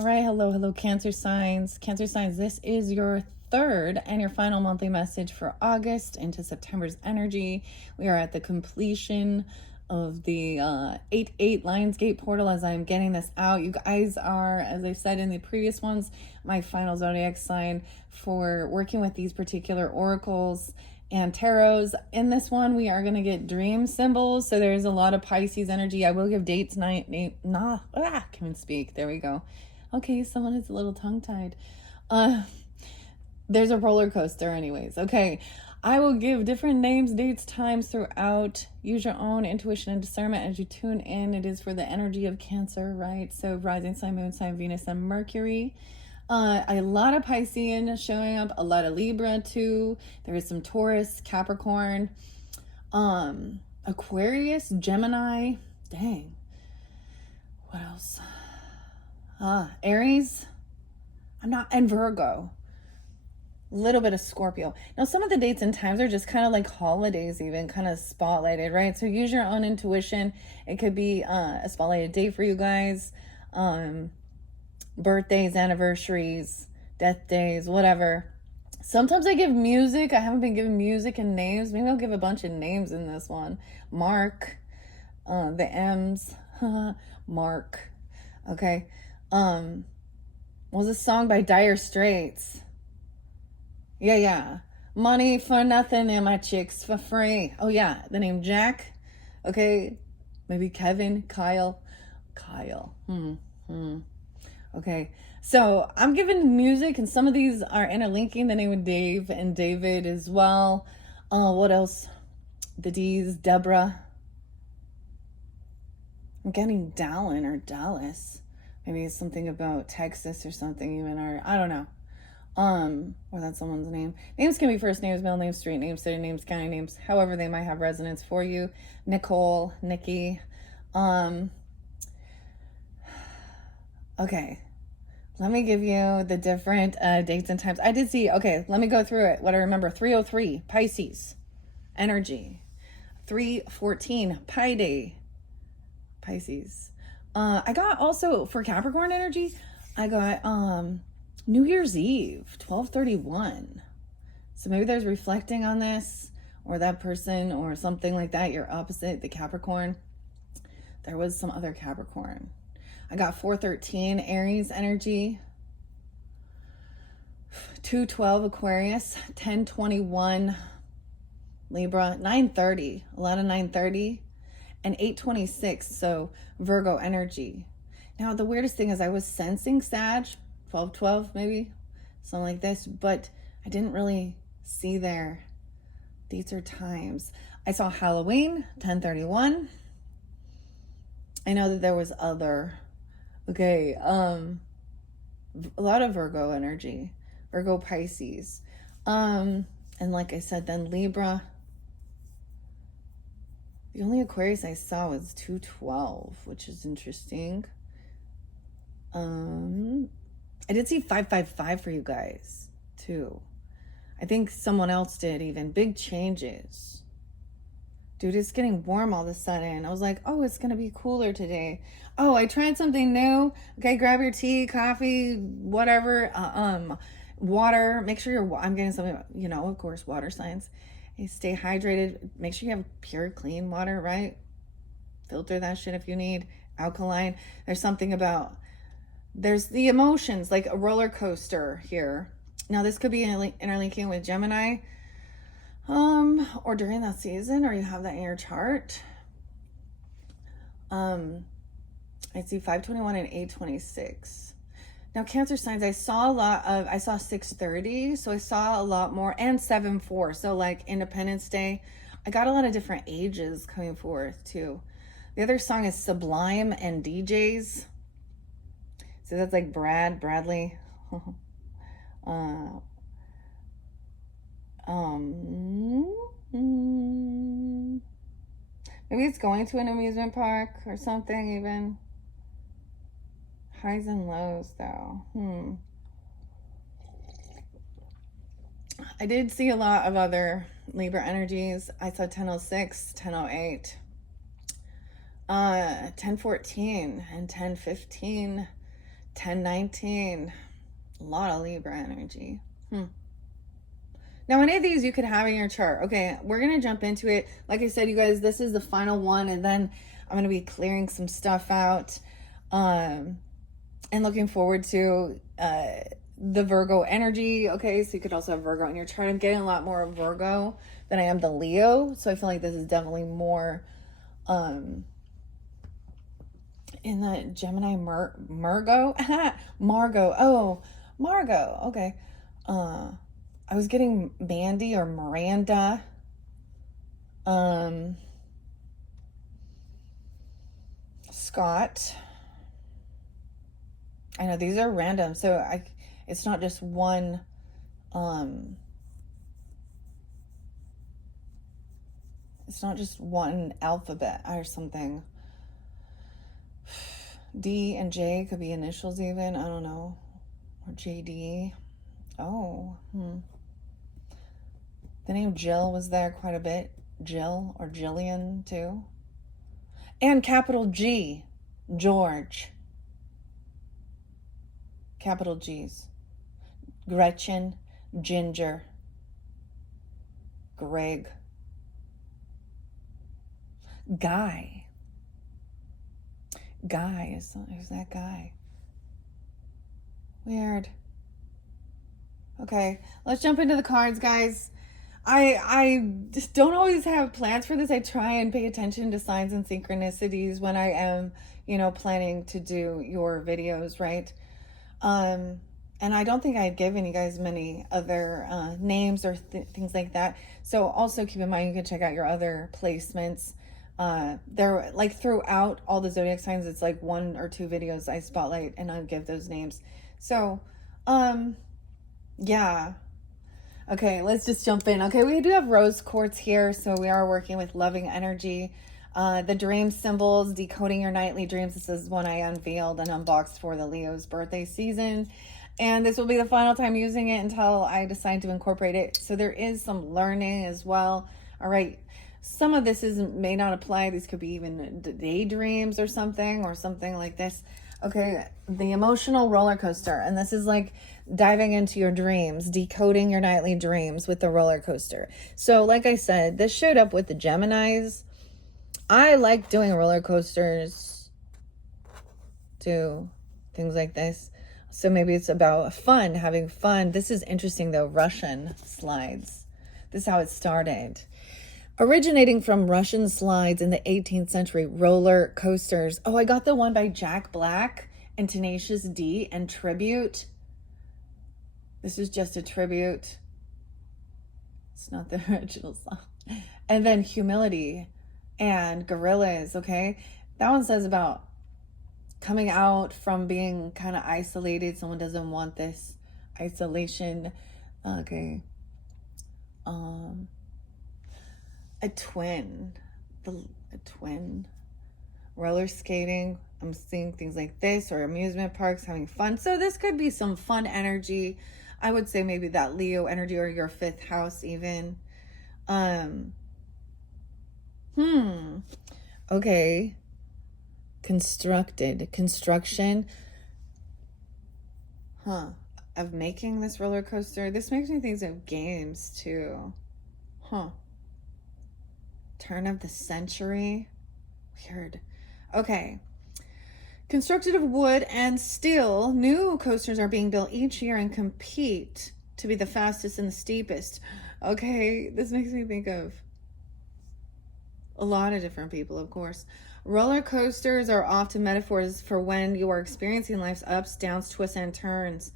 All right, hello, Cancer signs. Cancer signs, this is your third and your final monthly message for August into September's energy. We are at the completion of the 8-8 Lionsgate portal as I'm getting this out. You guys are, as I've said in the previous ones, my final zodiac sign for working with these particular oracles and tarots. In this one, we are going to get dream symbols. So there's a lot of Pisces energy. I will give dates, can't even speak. There we go. Okay, someone is a little tongue-tied. There's a roller coaster anyways. Okay, I will give different names, dates, times throughout. Use your own intuition and discernment as you tune in. It is for the energy of Cancer, right? So rising sign, moon sign, Venus, and Mercury. A lot of Piscean showing up, a lot of Libra too. There is some Taurus, Capricorn, Aquarius, Gemini. Dang. What else? Aries. And Virgo. A little bit of Scorpio. Now, some of the dates and times are just kind of like holidays, even kind of spotlighted, right? So use your own intuition. It could be a spotlighted day for you guys. Birthdays, anniversaries, death days, whatever. Sometimes I give music. I haven't been giving music and names. Maybe I'll give a bunch of names in this one. Mark, the M's, Mark. Okay. Was a song by Dire Straits. Yeah. Money for nothing and my chicks for free. Oh yeah, the name Jack. Okay. Maybe Kevin, Kyle. Okay, so I'm giving music, and some of these are interlinking the name of Dave and David as well. What else? The D's, Deborah. I'm getting Dallin or Dallas. Maybe it's something about Texas or something even, or I don't know. Or that's someone's name. Names can be first names, middle names, street names, city names, county names, however they might have resonance for you. Nicole, Nikki. Okay, let me give you the different dates and times. I did see, okay, let me go through it. What I remember, 303, Pisces, energy. 314, Pi Day, Pisces. I got also, for Capricorn energy, I got New Year's Eve, 12/31. So maybe there's reflecting on this, or that person, or something like that. You're opposite, the Capricorn. There was some other Capricorn. I got 413 Aries energy, 212 Aquarius, 1021 Libra, 930, a lot of 930, and 826, so Virgo energy. Now, the weirdest thing is I was sensing Sag, 1212 maybe, something like this, but I didn't really see their dates or times. I saw Halloween, 1031. I know that there was other... Okay, a lot of Virgo energy, Virgo, Pisces. And like I said, then Libra. The only Aquarius I saw was 212, which is interesting. I did see 555 for you guys, too. I think someone else did even. Big changes. Dude, it's getting warm all of a sudden. I was like, oh, it's going to be cooler today. Oh, I tried something new. Okay, grab your tea, coffee, whatever. Water. Make sure I'm getting something, of course, water signs. You stay hydrated. Make sure you have pure, clean water, right? Filter that shit if you need. Alkaline. There's something about, there's the emotions, like a roller coaster here. Now, this could be interlinking with Gemini. Or during that season, or you have that in your chart. I see 521 and 826. Now, Cancer signs, I saw 630, so I saw a lot more, and 7-4, so like Independence Day. I got a lot of different ages coming forth, too. The other song is Sublime and DJs. So that's like Bradley. Maybe it's going to an amusement park or something even. Highs and lows though. I did see a lot of other Libra energies. I saw 1006, 1008, 1014 and 1015, 1019. A lot of Libra energy. Now, any of these you could have in your chart. Okay, we're going to jump into it. Like I said, you guys, this is the final one, and then I'm going to be clearing some stuff out and looking forward to the Virgo energy. Okay, so you could also have Virgo in your chart. I'm getting a lot more of Virgo than I am the Leo, so I feel like this is definitely more in the Gemini Margot. Margot. Oh, Margot. Okay. I was getting Mandy or Miranda. Scott. I know these are random, so it's not just one it's not just one alphabet or something. D and J could be initials even, I don't know. Or JD. Oh, The name Jill was there quite a bit. Jill or Jillian too. And capital G, George. Capital G's. Gretchen, Ginger, Greg, Guy. Guy is who's that guy? Weird. Okay, let's jump into the cards, guys. I just don't always have plans for this. I try and pay attention to signs and synchronicities when I am, planning to do your videos, right? And I don't think I've given you guys many other names or things like that. So also keep in mind, you can check out your other placements. They're like throughout all the zodiac signs, it's like 1 or 2 videos I spotlight and I give those names. So, yeah. Okay, let's just jump in. Okay, we do have rose quartz here, so we are working with loving energy. The dream symbols, decoding your nightly dreams. This is one I unveiled and unboxed for the Leo's birthday season. And this will be the final time using it until I decide to incorporate it. So there is some learning as well. All right. Some of this may not apply. These could be even daydreams or something like this. Okay. The emotional roller coaster. And this is like diving into your dreams, decoding your nightly dreams with the roller coaster. So like I said, this showed up with the Geminis. I like doing roller coasters too. Things like this. So maybe it's about fun, having fun. This is interesting though, Russian slides. This is how it started. Originating from Russian slides in the 18th century, roller coasters. Oh, I got the one by Jack Black and Tenacious D and Tribute. This is just a tribute. It's not the original song. And then Humility and Gorillas, okay? That one says about coming out from being kind of isolated. Someone doesn't want this isolation. Okay. A twin. A twin. Roller skating. I'm seeing things like this, or amusement parks, having fun. So this could be some fun energy. I would say maybe that Leo energy or your 5th house even. Okay. Construction. Of making this roller coaster. This makes me think of games too. Turn of the century. Weird. Okay. Constructed of wood and steel, new coasters are being built each year and compete to be the fastest and the steepest. Okay, this makes me think of a lot of different people, of course. Roller coasters are often metaphors for when you are experiencing life's ups, downs, twists, and turns.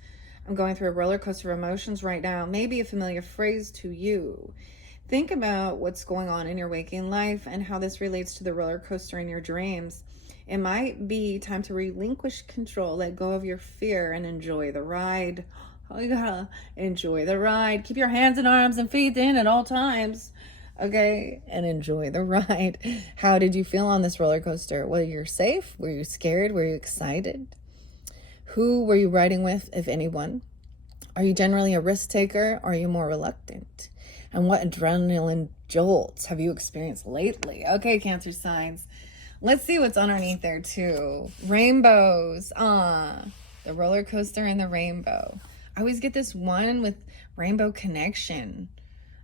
I'm going through a roller coaster of emotions right now. Maybe a familiar phrase to you. Think about what's going on in your waking life and how this relates to the roller coaster in your dreams. It might be time to relinquish control, let go of your fear, and enjoy the ride. Oh, you gotta enjoy the ride. Keep your hands and arms and feet in at all times. Okay, and enjoy the ride. How did you feel on this roller coaster? Were you safe? Were you scared? Were you excited? Who were you riding with, if anyone? Are you generally a risk taker, or are you more reluctant? And what adrenaline jolts have you experienced lately? Okay, Cancer signs. Let's see what's underneath there too. Rainbows. The roller coaster and the rainbow. I always get this one with Rainbow Connection.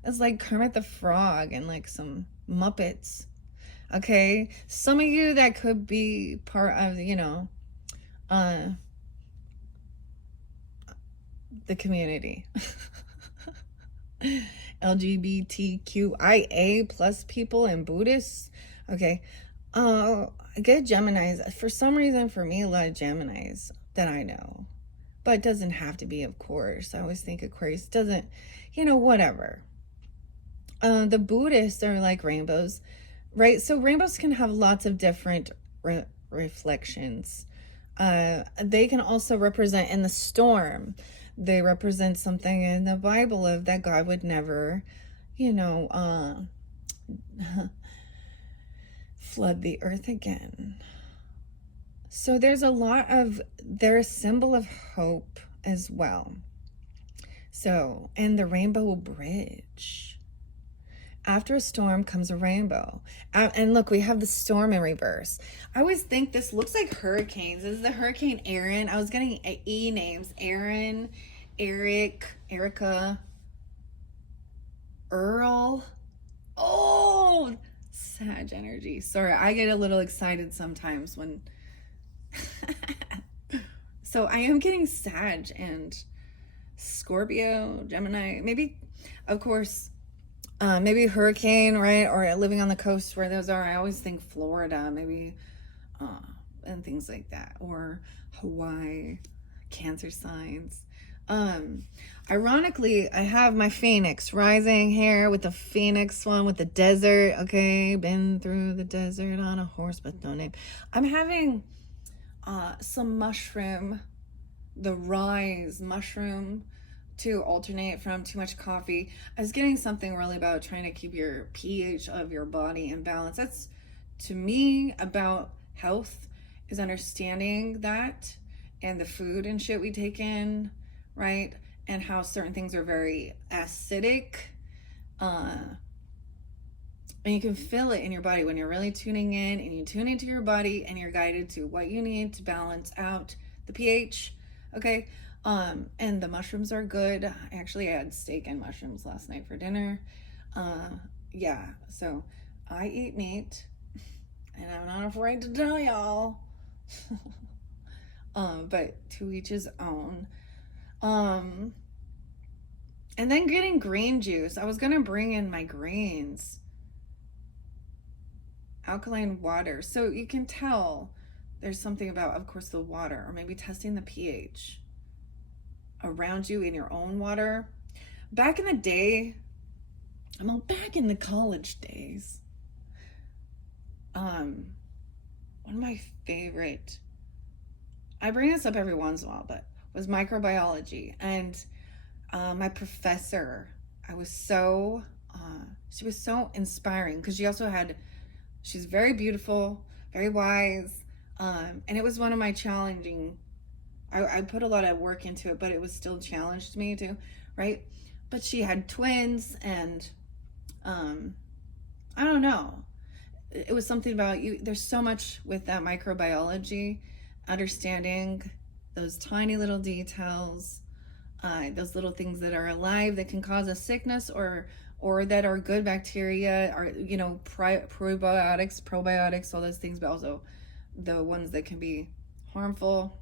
It's like Kermit the Frog and like some Muppets. Okay, some of you that could be part of, the community. LGBTQIA plus people and Buddhists. Okay. I get Geminis. For some reason, for me, a lot of Geminis that I know. But it doesn't have to be, of course. I always think Aquarius doesn't, whatever. The Buddhists are like rainbows, right? So rainbows can have lots of different reflections. They can also represent in the storm. They represent something in the Bible of that God would never, flood the earth again. So there's a lot of, they're a symbol of hope as well. So, and the rainbow bridge. After a storm comes a rainbow. And look, we have the storm in reverse. I always think this looks like hurricanes. This is the Hurricane Aaron. I was getting E names. Aaron, Eric, Erica, Earl. Oh, Sag energy. Sorry, I get a little excited sometimes when... So I am getting Sag and Scorpio, Gemini. Maybe, of course... maybe hurricane, right? Or living on the coast where those are. I always think Florida, maybe, and things like that. Or Hawaii, Cancer signs. Ironically, I have my Phoenix rising here with the Phoenix one with the desert. Okay, been through the desert on a horse with no name. I'm having some mushroom, the rise mushroom, to alternate from too much coffee. I was getting something really about trying to keep your pH of your body in balance. That's, to me, about health, is understanding that and the food and shit we take in, right? And how certain things are very acidic. And you can feel it in your body when you're really tuning in, and you tune into your body and you're guided to what you need to balance out the pH, okay? And the mushrooms are good. I actually had steak and mushrooms last night for dinner. Yeah, so I eat meat, and I'm not afraid to tell y'all. But to each his own. And then getting green juice. I was gonna bring in my greens. Alkaline water. So you can tell there's something about, of course, the water, or maybe testing the pH around you in your own water. Back in the day, back in the college days, one of my favorite, I bring this up every once in a while, but was microbiology. And my professor, she was so inspiring, because she's very beautiful, very wise, and it was one of my challenging, I put a lot of work into it, but it was still challenged me too, right? But she had twins, and I don't know. It was something about you. There's so much with that microbiology, understanding those tiny little details, those little things that are alive that can cause a sickness, or that are good bacteria, or probiotics, all those things, but also the ones that can be harmful.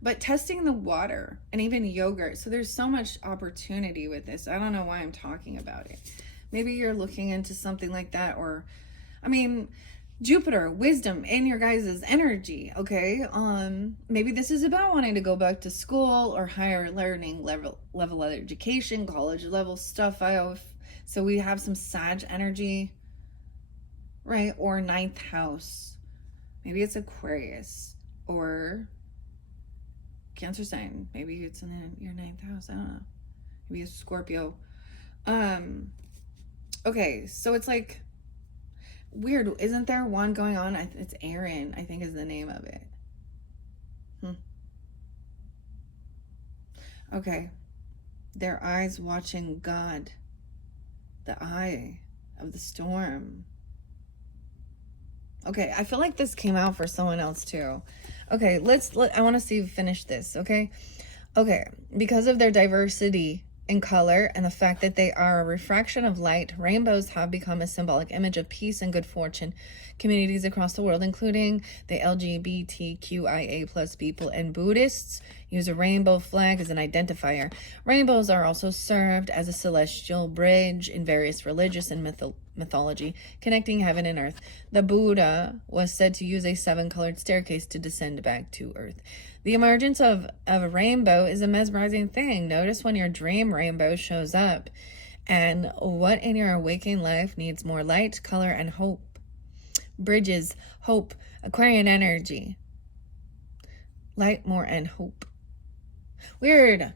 But testing the water and even yogurt. So there's so much opportunity with this. I don't know why I'm talking about it. Maybe you're looking into something like that, or, Jupiter, wisdom in your guys' energy, okay? Maybe this is about wanting to go back to school or higher learning level of education, college level stuff. So we have some Sag energy, right? Or ninth house. Maybe it's Aquarius, or Cancer sign. Maybe it's in your ninth house. I don't know. Maybe it's Scorpio. Okay, so it's like weird. Isn't there one going on? It's Aaron, I think, is the name of it. Okay. Their eyes watching God. The eye of the storm. Okay, I feel like this came out for someone else too. Okay, I want to see you finish this, okay? Okay, because of their diversity in color and the fact that they are a refraction of light, rainbows have become a symbolic image of peace and good fortune. Communities across the world, including the LGBTQIA plus people and Buddhists, use a rainbow flag as an identifier. Rainbows are also served as a celestial bridge in various religious and mythology, connecting heaven and earth. The Buddha was said to use a 7-colored staircase to descend back to earth. The emergence of a rainbow is a mesmerizing thing. Notice when your dream rainbow shows up. And what in your awakening life needs more light, color, and hope? Bridges, hope, Aquarian energy. Light, more, and hope. Weird.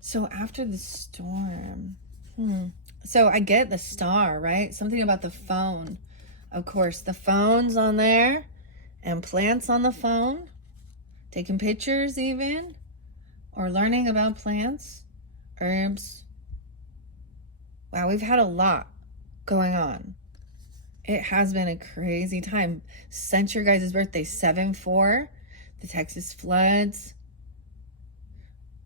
So after the storm. So I get the star, right? Something about the phone. Of course, the phone's on there. And plants on the phone. Taking pictures even. Or learning about plants. Herbs. Wow, we've had a lot going on. It has been a crazy time. Since your guys' birthday, 7/4, the Texas floods.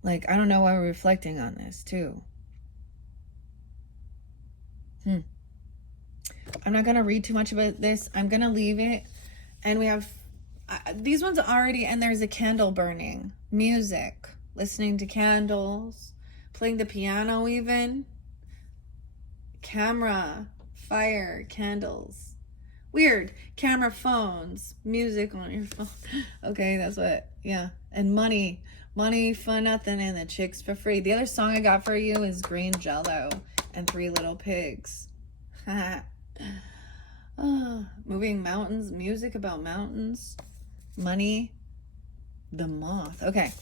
Like, I don't know why we're reflecting on this, too. I'm not going to read too much about this. I'm going to leave it. And we have these ones already, and there's a candle burning. Music. Listening to candles. Playing the piano even. Camera. Fire. Candles. Weird. Camera, phones. Music on your phone. Okay, that's what. Yeah. And money. Money for nothing and the chicks for free. The other song I got for you is Green Jello and 3 Little Pigs. Moving mountains. Music about mountains. Money. The moth. Okay.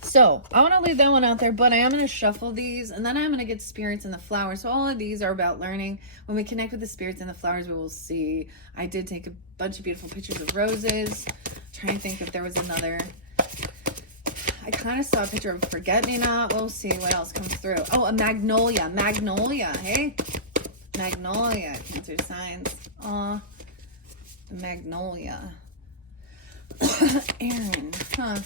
So I want to leave that one out there, but I am going to shuffle these, and then I'm going to get spirits and the flowers. So all of these are about learning. When we connect with the spirits and the flowers, we will see. I did take a bunch of beautiful pictures of roses. Trying to think if there was another. I kind of saw a picture of forget-me-not. We'll see what else comes through. Oh, a magnolia. Magnolia, hey? Magnolia. Cancer signs. Aw. Magnolia. Aaron. Huh.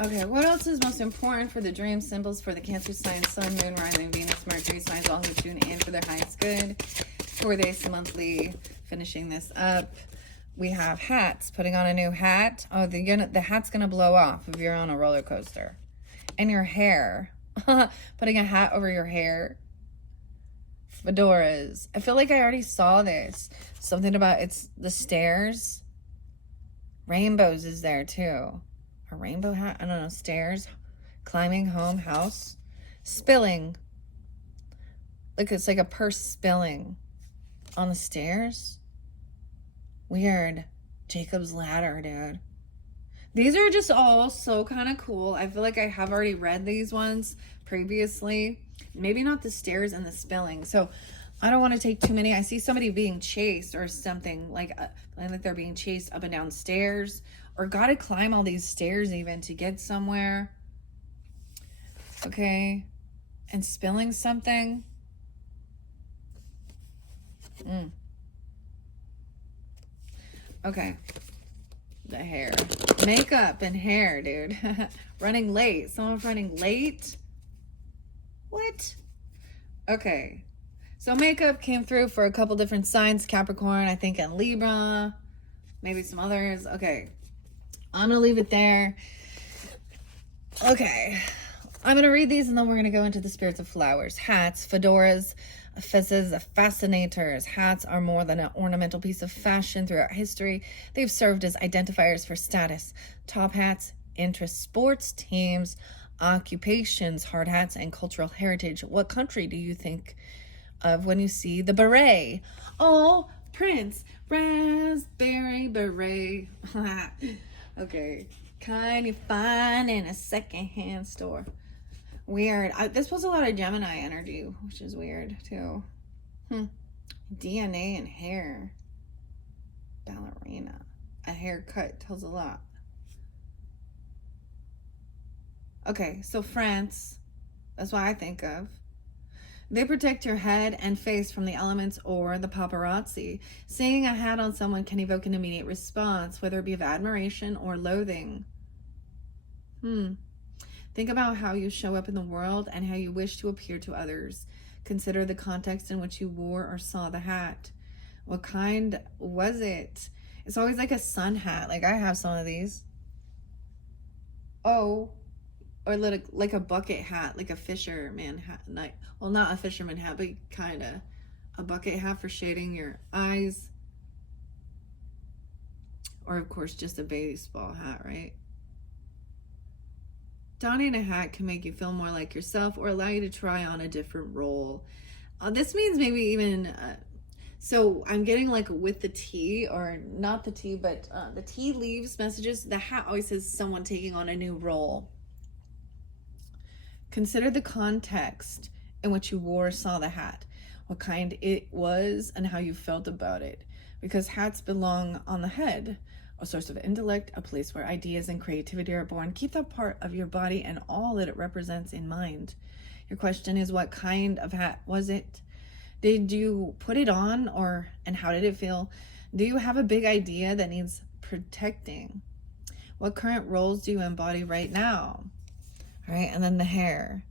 Okay, what else is most important for the dream symbols for the Cancer sign, Sun, Moon, Rising, Venus, Mercury signs, all who tune in for their highest good? For this monthly, finishing this up. We have hats, putting on a new hat. Oh, the hat's going to blow off if you're on a roller coaster. And your hair. Putting a hat over your hair. Fedoras. I feel like I already saw this. Something about it's the stairs. Rainbows is there too. A rainbow hat? I don't know. Stairs. Climbing home, house. Spilling. Look, it's like a purse spilling on the stairs. Weird. Jacob's ladder, dude. These are just all so kind of cool. I feel like I have already read these ones previously. Maybe not the stairs and the spilling. So I don't want to take too many. I see somebody being chased or something like they're being chased up and down stairs, or got to climb all these stairs even to get somewhere. Okay. And spilling something. Okay. The hair. Makeup and hair, dude. Running late. Someone's running late? What? Okay. So makeup came through for a couple different signs. Capricorn, I think, and Libra. Maybe some others. Okay. I'm going to leave it there. Okay. I'm going to read these and then we're going to go into the spirits of flowers. Hats, fedoras, fezzes, fascinators. Hats are more than an ornamental piece of fashion throughout history. They've served as identifiers for status. Top hats, interest, sports, teams, occupations, hard hats, and cultural heritage. What country do you think of when you see the beret? Oh, Prince. Raspberry beret. Okay. Kind of fine in a secondhand store. Weird. This was a lot of Gemini energy, which is weird too. DNA and hair. Ballerina. A haircut tells a lot. Okay, so France. That's what I think of. They protect your head and face from the elements or the paparazzi. Seeing a hat on someone can evoke an immediate response, whether it be of admiration or loathing. Think about how you show up in the world and how you wish to appear to others. Consider the context in which you wore or saw the hat. What kind was it? It's always like a sun hat. Like, I have some of these. Oh, or like a bucket hat, like a fisherman hat. Well, not a fisherman hat, but kind of a bucket hat for shading your eyes. Or, of course, just a baseball hat, right? Donning a hat can make you feel more like yourself or allow you to try on a different role. This means maybe even, so I'm getting like with the tea, or not the tea, but the tea leaves messages. The hat always says someone taking on a new role. Consider the context in which you wore or saw the hat, what kind it was, and how you felt about it. Because hats belong on the head, a source of intellect, a place where ideas and creativity are born. Keep that part of your body and all that it represents in mind. Your question is, what kind of hat was it? Did you put it on, and how did it feel? Do you have a big idea that needs protecting? What current roles do you embody right now? All right, and then the hair.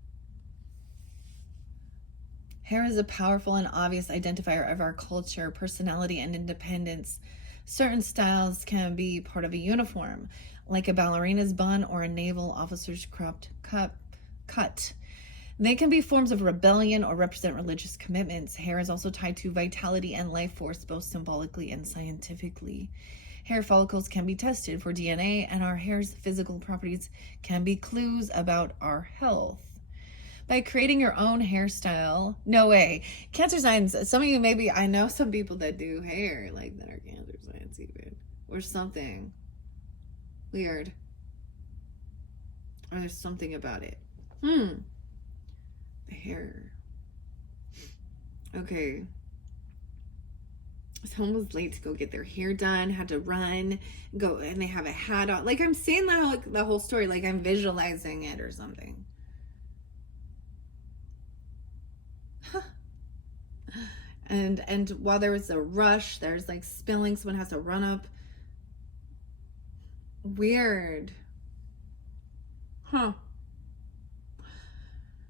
Hair is a powerful and obvious identifier of our culture, personality, and independence. Certain styles can be part of a uniform, like a ballerina's bun or a naval officer's cropped cut. They can be forms of rebellion or represent religious commitments. Hair is also tied to vitality and life force, both symbolically and scientifically. Hair follicles can be tested for DNA, and our hair's physical properties can be clues about our health. By creating your own hairstyle, no way. Cancer signs, some of you maybe, I know some people that do hair, like that are cancer signs even, or something weird. Or there's something about it. The hair. Okay. Someone was late to go get their hair done, had to run, go, and they have a hat on. Like, I'm saying that, like, the whole story, like I'm visualizing it or something. And while there was a rush, there's like spilling, someone has to run up. Weird.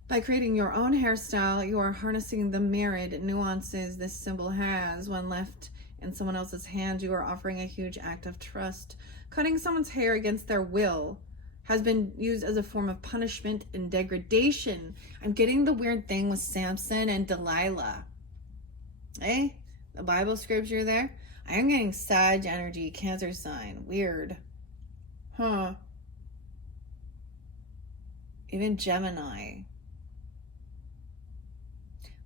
By creating your own hairstyle, you are harnessing the myriad nuances this symbol has. When left in someone else's hands, you are offering a huge act of trust. Cutting someone's hair against their will has been used as a form of punishment and degradation. I'm getting the weird thing with Samson and Delilah. Hey, the Bible scripture there. I am getting Sag energy, Cancer sign. Weird. Even Gemini.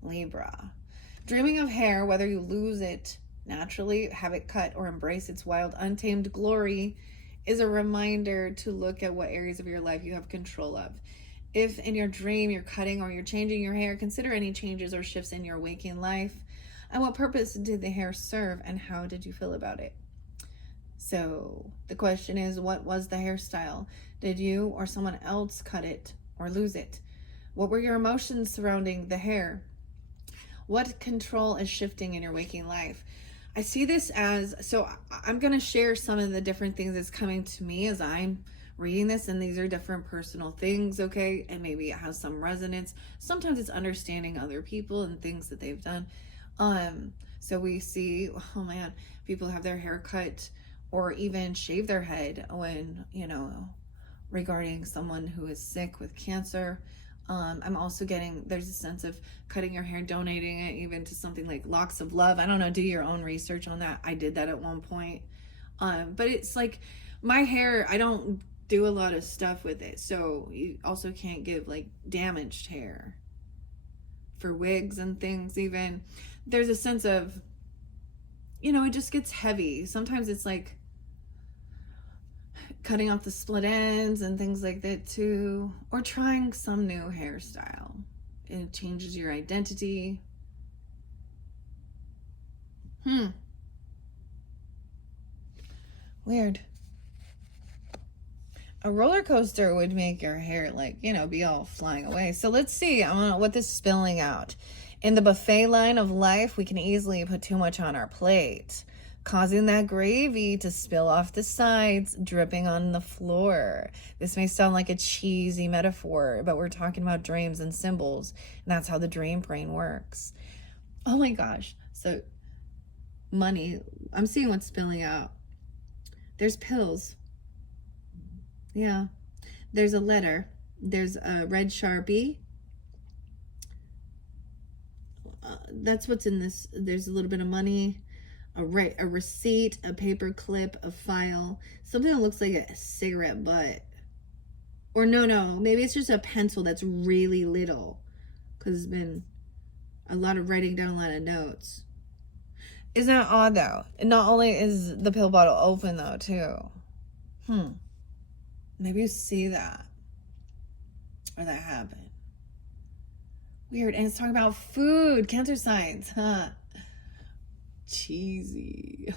Libra. Dreaming of hair, whether you lose it naturally, have it cut, or embrace its wild, untamed glory, is a reminder to look at what areas of your life you have control of. If in your dream you're cutting or you're changing your hair, consider any changes or shifts in your waking life. And what purpose did the hair serve, and how did you feel about it? So the question is, what was the hairstyle? Did you or someone else cut it or lose it? What were your emotions surrounding the hair? What control is shifting in your waking life? I see this as, so I'm going to share some of the different things that's coming to me as I'm reading this, and these are different personal things, okay? And maybe it has some resonance. Sometimes it's understanding other people and things that they've done. So we see, oh man, people have their hair cut or even shave their head when, regarding someone who is sick with cancer. I'm also getting, there's a sense of cutting your hair, donating it even to something like Locks of Love. I don't know, do your own research on that. I did that at one point. But it's like my hair, I don't do a lot of stuff with it. So you also can't give like damaged hair for wigs and things. Even there's a sense of, it just gets heavy. Sometimes it's like cutting off the split ends and things like that too, or trying some new hairstyle. It changes your identity. Weird. A roller coaster would make your hair, like, be all flying away. So let's see what this is spilling out. In the buffet line of life, we can easily put too much on our plate, causing that gravy to spill off the sides, dripping on the floor. This may sound like a cheesy metaphor, but we're talking about dreams and symbols, and that's how the dream brain works. Oh my gosh. So, money. I'm seeing what's spilling out. There's pills. Yeah. There's a letter. There's a red Sharpie. That's what's in this. There's a little bit of money, a receipt, a paper clip, a file, something that looks like a cigarette butt. Or no, maybe it's just a pencil that's really little, because it's been a lot of writing down a lot of notes. Isn't that odd though? And not only is the pill bottle open though, too. Maybe you see that. Or that happened. Weird. And it's talking about food, cancer signs, huh? Cheesy.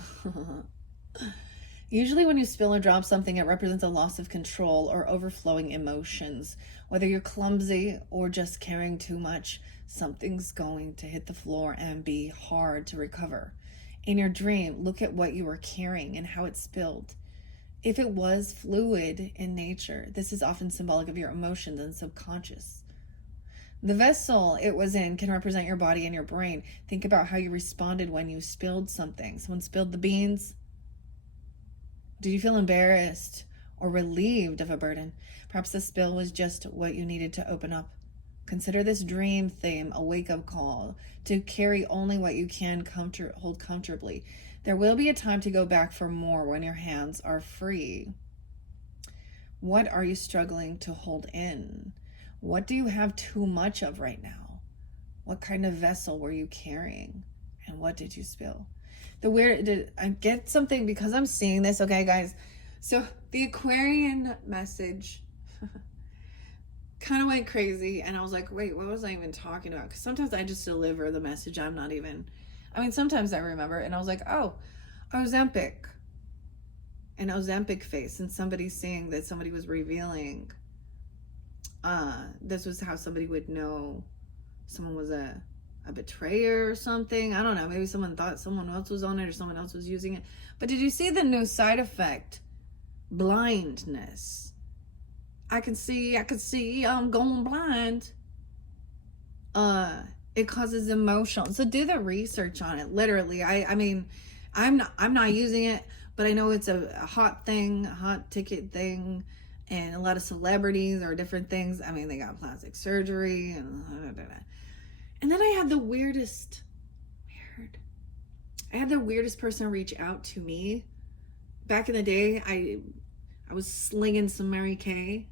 Usually when you spill or drop something, it represents a loss of control or overflowing emotions. Whether you're clumsy or just carrying too much, something's going to hit the floor and be hard to recover. In your dream, look at what you were carrying and how it spilled. If it was fluid in nature, this is often symbolic of your emotions and subconscious. The vessel it was in can represent your body and your brain. Think about how you responded when you spilled something. Someone spilled the beans. Did you feel embarrassed or relieved of a burden? Perhaps the spill was just what you needed to open up. Consider this dream theme a wake-up call to carry only what you can hold comfortably. There will be a time to go back for more when your hands are free. What are you struggling to hold in? What do you have too much of right now? What kind of vessel were you carrying? And what did you spill? Did I get something because I'm seeing this? Okay, guys. So the Aquarian message kind of went crazy. And I was like, wait, what was I even talking about? Because sometimes I just deliver the message. Sometimes I remember. And I was like, oh, Ozempic. An Ozempic face. And somebody saying that somebody was revealing this was how somebody would know someone was a betrayer or something. I don't know. Maybe someone thought someone else was on it or someone else was using it. But did you see the new side effect? Blindness. I can see, I'm going blind. It causes emotion. So do the research on it. Literally. I'm not using it, but I know it's a hot thing, a hot ticket thing. And a lot of celebrities or different things. They got plastic surgery and then I had the weirdest person reach out to me. Back in the day, I was slinging some Mary Kay.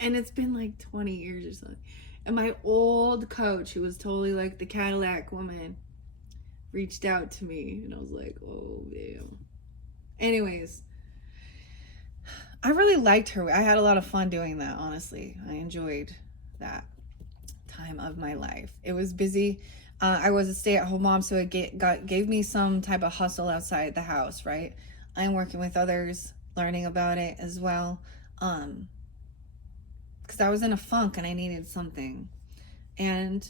And it's been like 20 years or something. And my old coach, who was totally like the Cadillac woman, reached out to me. And I was like, oh, damn. Anyways, I really liked her. I had a lot of fun doing that, honestly. I enjoyed that time of my life. It was busy. I was a stay-at-home mom, so it gave me some type of hustle outside the house, right? I'm working with others, learning about it as well. Because I was in a funk and I needed something. And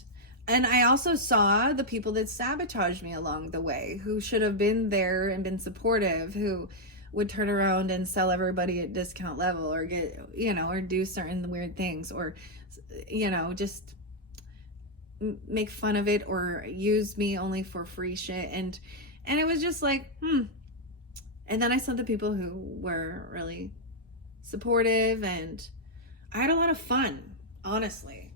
I also saw the people that sabotaged me along the way, who should have been there and been supportive, who would turn around and sell everybody at discount level or get, or do certain weird things or, just make fun of it or use me only for free shit. And it was just like, And then I saw the people who were really supportive, and I had a lot of fun, honestly,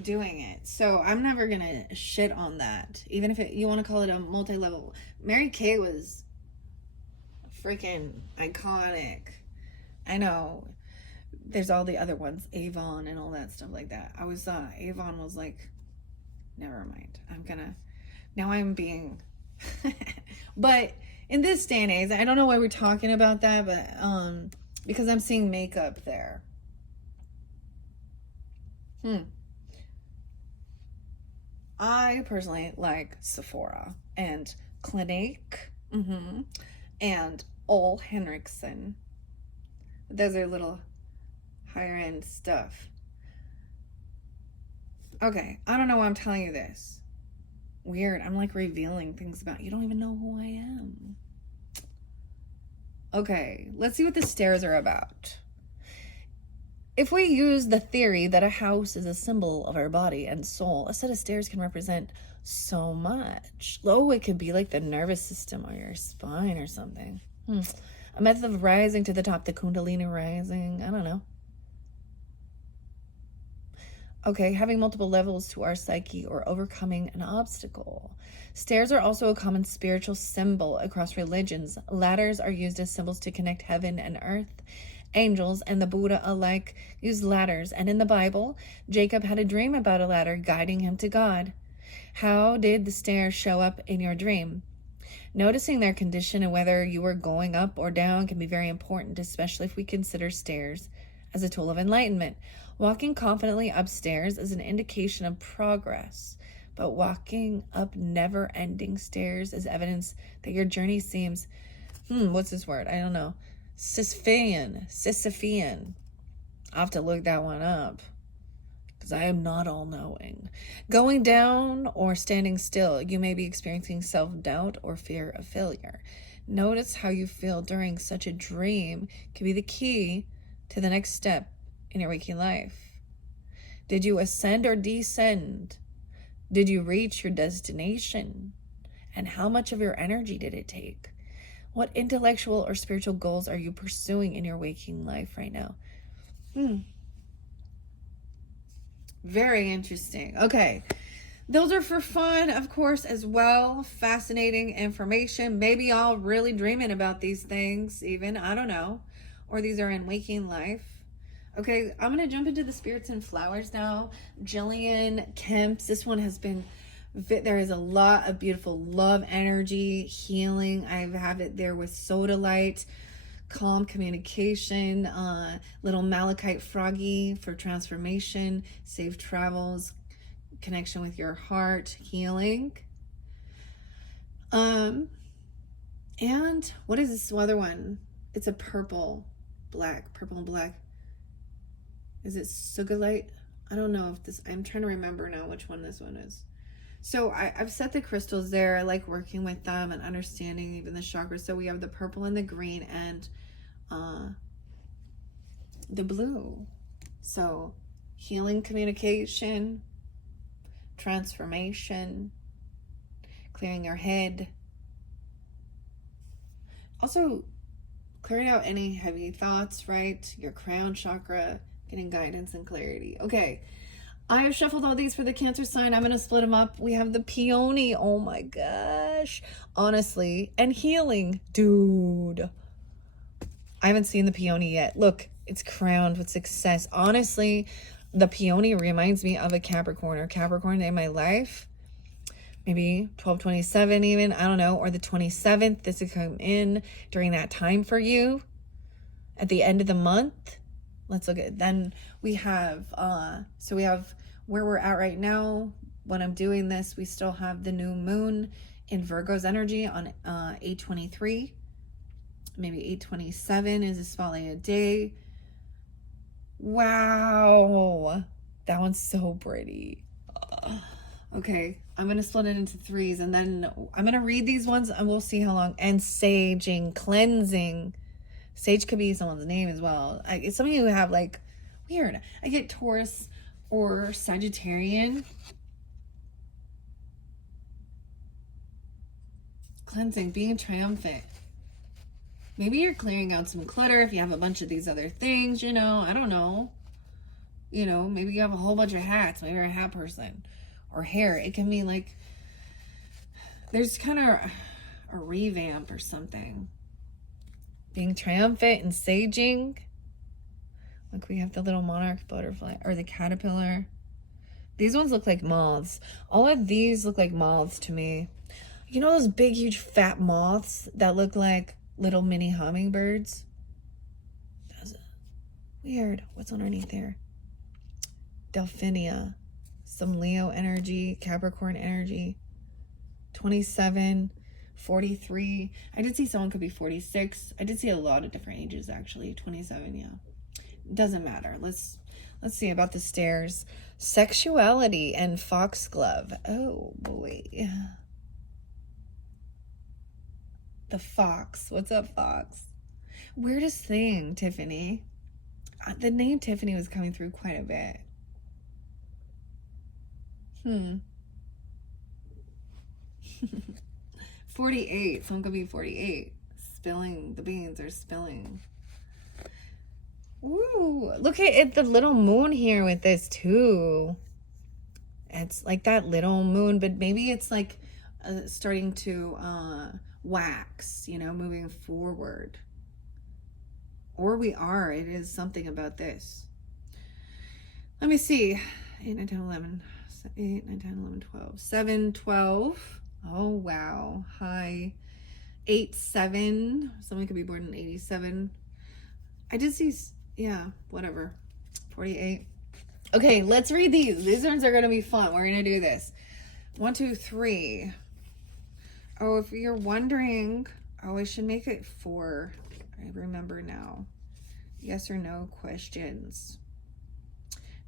doing it. So I'm never gonna shit on that, even if you want to call it a multi-level. Mary Kay was freaking iconic. I know there's all the other ones, Avon and all that stuff like that. Avon was like, never mind. Now I'm being, but in this day and age, I don't know why we're talking about that, but because I'm seeing makeup there. I personally like Sephora and Clinique, and Ole Henriksen. Those are little higher end stuff. Okay, I don't know why I'm telling you this. Weird. I'm like revealing things about you. Don't even know who I am. Okay, let's see what the stairs are about. If we use the theory that a house is a symbol of our body and soul, a set of stairs can represent so much. Oh, it could be like the nervous system or your spine or something. A method of rising to the top, the Kundalini rising. I don't know. Okay, having multiple levels to our psyche or overcoming an obstacle. Stairs are also a common spiritual symbol across religions. Ladders are used as symbols to connect heaven and earth. Angels and the Buddha alike use ladders, and in the Bible, Jacob had a dream about a ladder guiding him to God. How did the stairs show up in your dream? Noticing their condition and whether you were going up or down can be very important, especially if we consider stairs as a tool of enlightenment. Walking confidently upstairs is an indication of progress, but walking up never-ending stairs is evidence that your journey seems, what's this word? I don't know. Sisyphean. I'll have to look that one up because I am not all-knowing. Going down or standing still, you may be experiencing self-doubt or fear of failure. Notice how you feel during such a dream can be the key to the next step in your waking life. Did you ascend or descend? Did you reach your destination? And how much of your energy did it take? What intellectual or spiritual goals are you pursuing in your waking life right now? Very interesting. Okay. Those are for fun, of course, as well. Fascinating information. Maybe y'all really dreaming about these things even. I don't know. Or these are in waking life. Okay, I'm going to jump into the spirits and flowers now. Jillian Kemp's. This one has been, there is a lot of beautiful love energy, healing. I have it there with soda light, calm communication, little malachite froggy for transformation, safe travels, connection with your heart, healing. And what is this other one? It's a purple and black. Is it Sugalite? I don't know if this, I'm trying to remember now which one this one is. So I've set the crystals there. I like working with them and understanding even the chakras. So we have the purple and the green and the blue. So healing, communication, transformation, clearing your head. Also clearing out any heavy thoughts, right? Your crown chakra, getting guidance and clarity. Okay. I have shuffled all these for the Cancer sign. I'm going to split them up. We have the Peony. Oh my gosh. Honestly. And healing. Dude. I haven't seen the Peony yet. Look, it's crowned with success. Honestly, the Peony reminds me of a Capricorn or Capricorn in my life. Maybe 12/27 even. I don't know. Or the 27th. This would come in during that time for you. At the end of the month. Let's look at, then we have, so we have where we're at right now. When I'm doing this, we still have the new moon in Virgo's energy on 8/23. Maybe 8/27 is a spotlight a day. Wow. That one's so pretty. Okay. I'm going to split it into threes and then I'm going to read these ones and we'll see how long. And saging, cleansing. Sage could be someone's name as well. It's some of you who have like, weird. I get Taurus or Sagittarian. Cleansing, being triumphant. Maybe you're clearing out some clutter if you have a bunch of these other things, you know. I don't know. You know, maybe you have a whole bunch of hats. Maybe you're a hat person. Or hair. It can be like, there's kind of a revamp or something. Being triumphant and saging. Look, we have the little monarch butterfly or the caterpillar. These ones look like moths. All of these look like moths to me. You know those big, huge, fat moths that look like little mini hummingbirds? That's weird. What's underneath there? Delphinia. Some Leo energy, Capricorn energy. 27. 43. I did see someone could be 46. I did see a lot of different ages, actually. 27, yeah. Doesn't matter. Let's see about the stairs. Sexuality and Foxglove. Oh, boy. The fox. What's up, Fox? Weirdest thing, Tiffany. The name Tiffany was coming through quite a bit. 48. Someone could be 48. Spilling the beans or spilling. Ooh, look at it, the little moon here with this too. It's like that little moon, but maybe it's like starting to wax, you know, moving forward. Or we are. It is something about this. Let me see. 8, 9, 10, 11. 8, 9, 10, 11, 12. 7, 12. Oh, wow. Hi. 8, 7. Someone could be born in 87. I did see, yeah, whatever. 48. Okay, let's read these. These ones are going to be fun. We're going to do this. 1, 2, 3. Oh, if you're wondering, oh, I should make it 4. I remember now. Yes or no questions.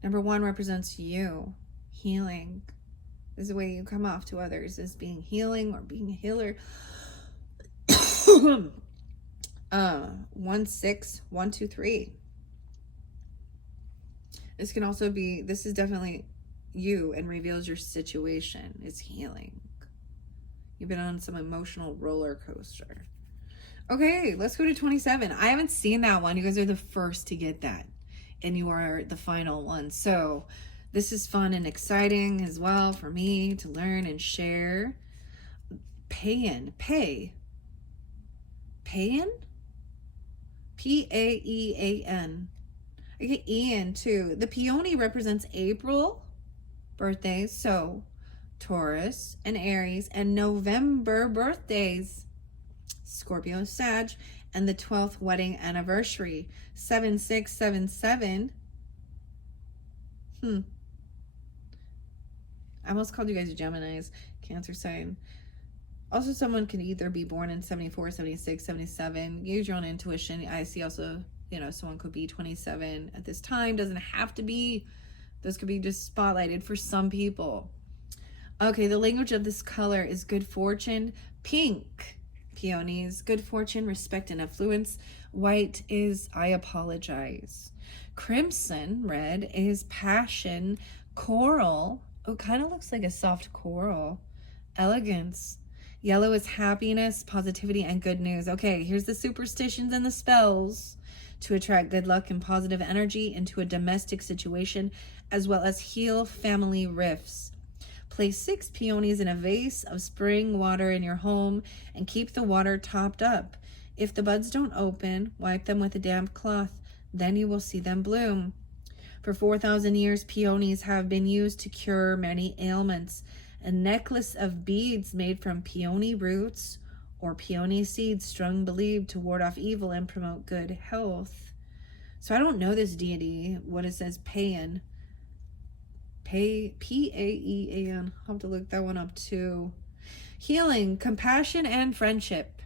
Number 1 represents you. Healing. This is the way you come off to others, as being healing or being a healer. 1, 6, 1, 2, 3. This can also be, this is definitely you and reveals your situation. It's healing. You've been on some emotional roller coaster. Okay, let's go to 27. I haven't seen that one. You guys are the first to get that. And you are the final one. So this is fun and exciting as well for me to learn and share. Peon. Peon? P-A-E-A-N. I get Ian too. The peony represents April birthdays. So Taurus and Aries, and November birthdays. Scorpio, Sag, and the 12th wedding anniversary. 7677. I almost called you guys Geminis. Cancer sign. Also, someone can either be born in 74, 76, 77. Use your own intuition. I see also, you know, someone could be 27 at this time. Doesn't have to be. Those could be just spotlighted for some people. Okay, the language of this color is good fortune. Pink, peonies, good fortune, respect, and affluence. White is I apologize. Crimson, red, is passion. Coral, oh, kind of looks like a soft coral. Elegance. Yellow is happiness, positivity, and good news. Okay, here's the superstitions and the spells to attract good luck and positive energy into a domestic situation, as well as heal family rifts. Place 6 peonies in a vase of spring water in your home and keep the water topped up. If the buds don't open, wipe them with a damp cloth. Then you will see them bloom. For 4,000 years, peonies have been used to cure many ailments. A necklace of beads made from peony roots or peony seeds strung believed to ward off evil and promote good health. So I don't know this deity, what it says, Peon. P-A-E-A-N. I'll have to look that one up too. Healing, compassion, and friendship.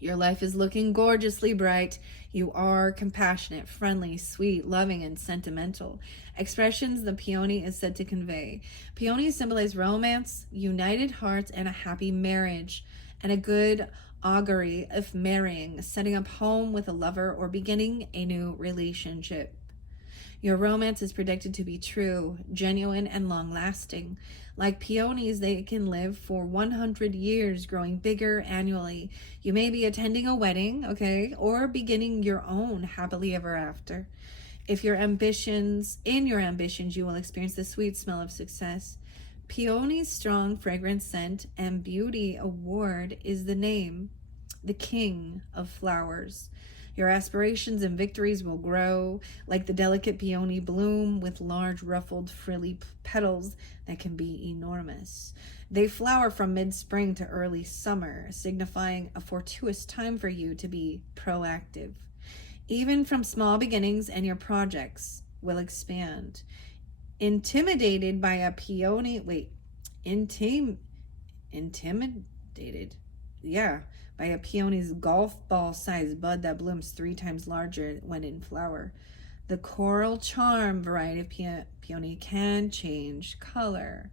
Your life is looking gorgeously bright. You are compassionate, friendly, sweet, loving, and sentimental. Expressions the peony is said to convey. Peonies symbolize romance, united hearts, and a happy marriage, and a good augury of marrying, setting up home with a lover, or beginning a new relationship. Your romance is predicted to be true, genuine, and long-lasting. Like peonies, they can live for 100 years, growing bigger annually. You may be attending a wedding, okay, or beginning your own happily ever after. In your ambitions, you will experience the sweet smell of success. Peony's strong fragrance scent and beauty award is the name, the king of flowers. Your aspirations and victories will grow like the delicate peony bloom with large ruffled frilly petals that can be enormous. They flower from mid-spring to early summer, signifying a fortuitous time for you to be proactive. Even from small beginnings, and your projects will expand. Intimidated by a peony, intimidated. yeah, by a peony's golf ball sized bud that blooms 3 times larger when in flower. The coral charm variety of peony can change color,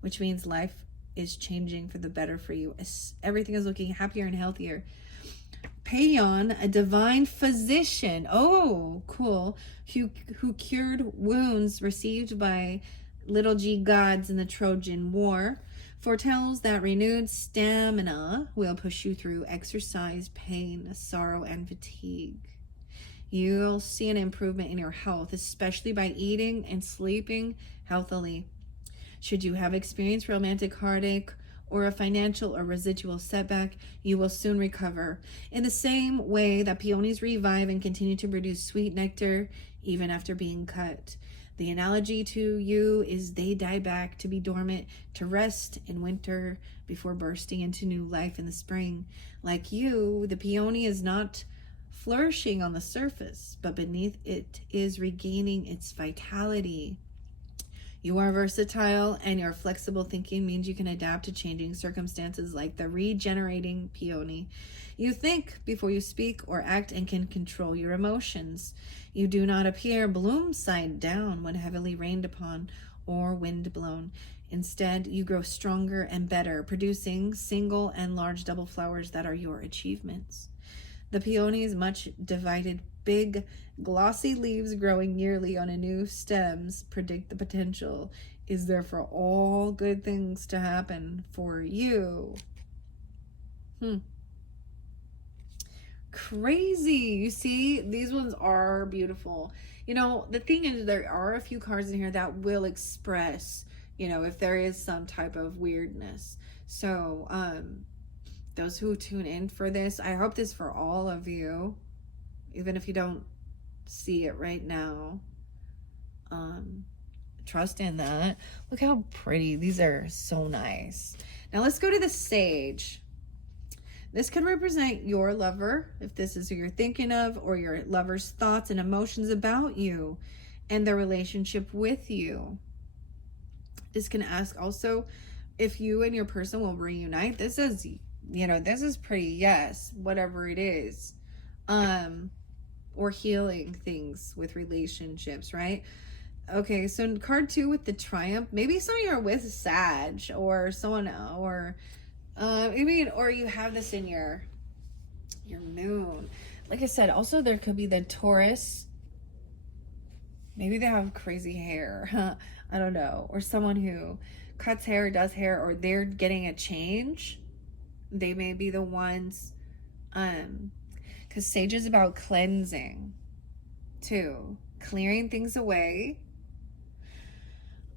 which means life is changing for the better for you. Everything is looking happier and healthier. Peon, a divine physician. Oh, cool. Who cured wounds received by little g gods in the Trojan War, foretells that renewed stamina will push you through exercise, pain, sorrow, and fatigue. You'll see an improvement in your health, especially by eating and sleeping healthily. Should you have experienced romantic heartache or a financial or residual setback, you will soon recover. In the same way that peonies revive and continue to produce sweet nectar even after being cut. The analogy to you is they die back to be dormant, to rest in winter before bursting into new life in the spring. Like you, the peony is not flourishing on the surface, but beneath it is regaining its vitality. You are versatile, and your flexible thinking means you can adapt to changing circumstances like the regenerating peony. You think before you speak or act and can control your emotions. You do not appear bloom side down when heavily rained upon or wind blown. Instead, you grow stronger and better, producing single and large double flowers that are your achievements. The peony's much divided, big, glossy leaves growing yearly on a new stems predict the potential is there for all good things to happen for you. Crazy. You see, these ones are beautiful. You know, the thing is, there are a few cards in here that will express, you know, if there is some type of weirdness. So, those who tune in for this, I hope this for all of you, even if you don't see it right now. Trust in that. Look how pretty. These are so nice. Now let's go to the sage. This could represent your lover, if this is who you're thinking of, or your lover's thoughts and emotions about you and their relationship with you. This can ask also if you and your person will reunite. This is, you know, this is pretty yes, whatever it is. Or healing things with relationships, right? Okay, so in card 2 with the Triumph, maybe some of you are with Sag or someone, or maybe, or you have this in your moon. Like I said, also there could be the Taurus. Maybe they have crazy hair. I don't know. Or someone who cuts hair, does hair, or they're getting a change. They may be the ones, because Sage is about cleansing too, clearing things away.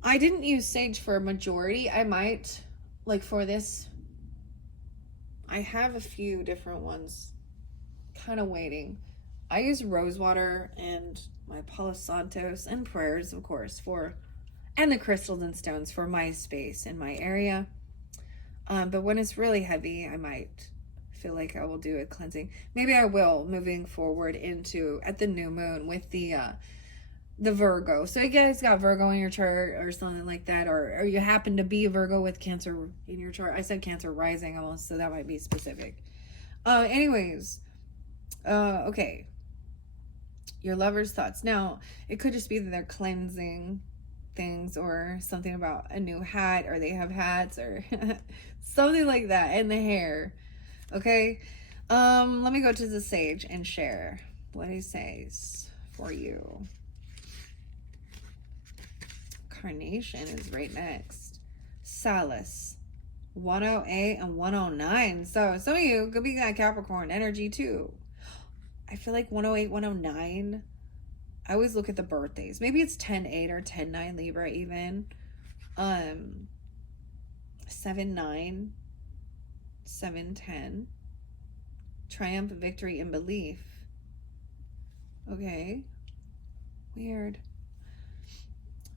I didn't use Sage for a majority. I might, like for this, I have a few different ones kind of waiting. I use rosewater and my Palo Santos and prayers, of course, for, and the crystals and stones for my space in my area. But when it's really heavy, I might feel like I will do a cleansing. Maybe I will moving forward into at the new moon with the Virgo. So you guys got Virgo in your chart or something like that, or you happen to be a Virgo with Cancer in your chart. I said Cancer rising almost, so that might be specific. Anyways, okay. Your lover's thoughts. Now, it could just be that they're cleansing things or something about a new hat, or they have hats or something like that, and the hair. Okay. Let me go to the Sage and share what he says for you. Carnation is right next. Solace. 108 and 109. So some of you could be that Capricorn energy too. I feel like 108, 109. I always look at the birthdays. Maybe it's 10-8 or 10-9 Libra even. 7-9. 7-10. Triumph, victory, and belief. Okay. Weird.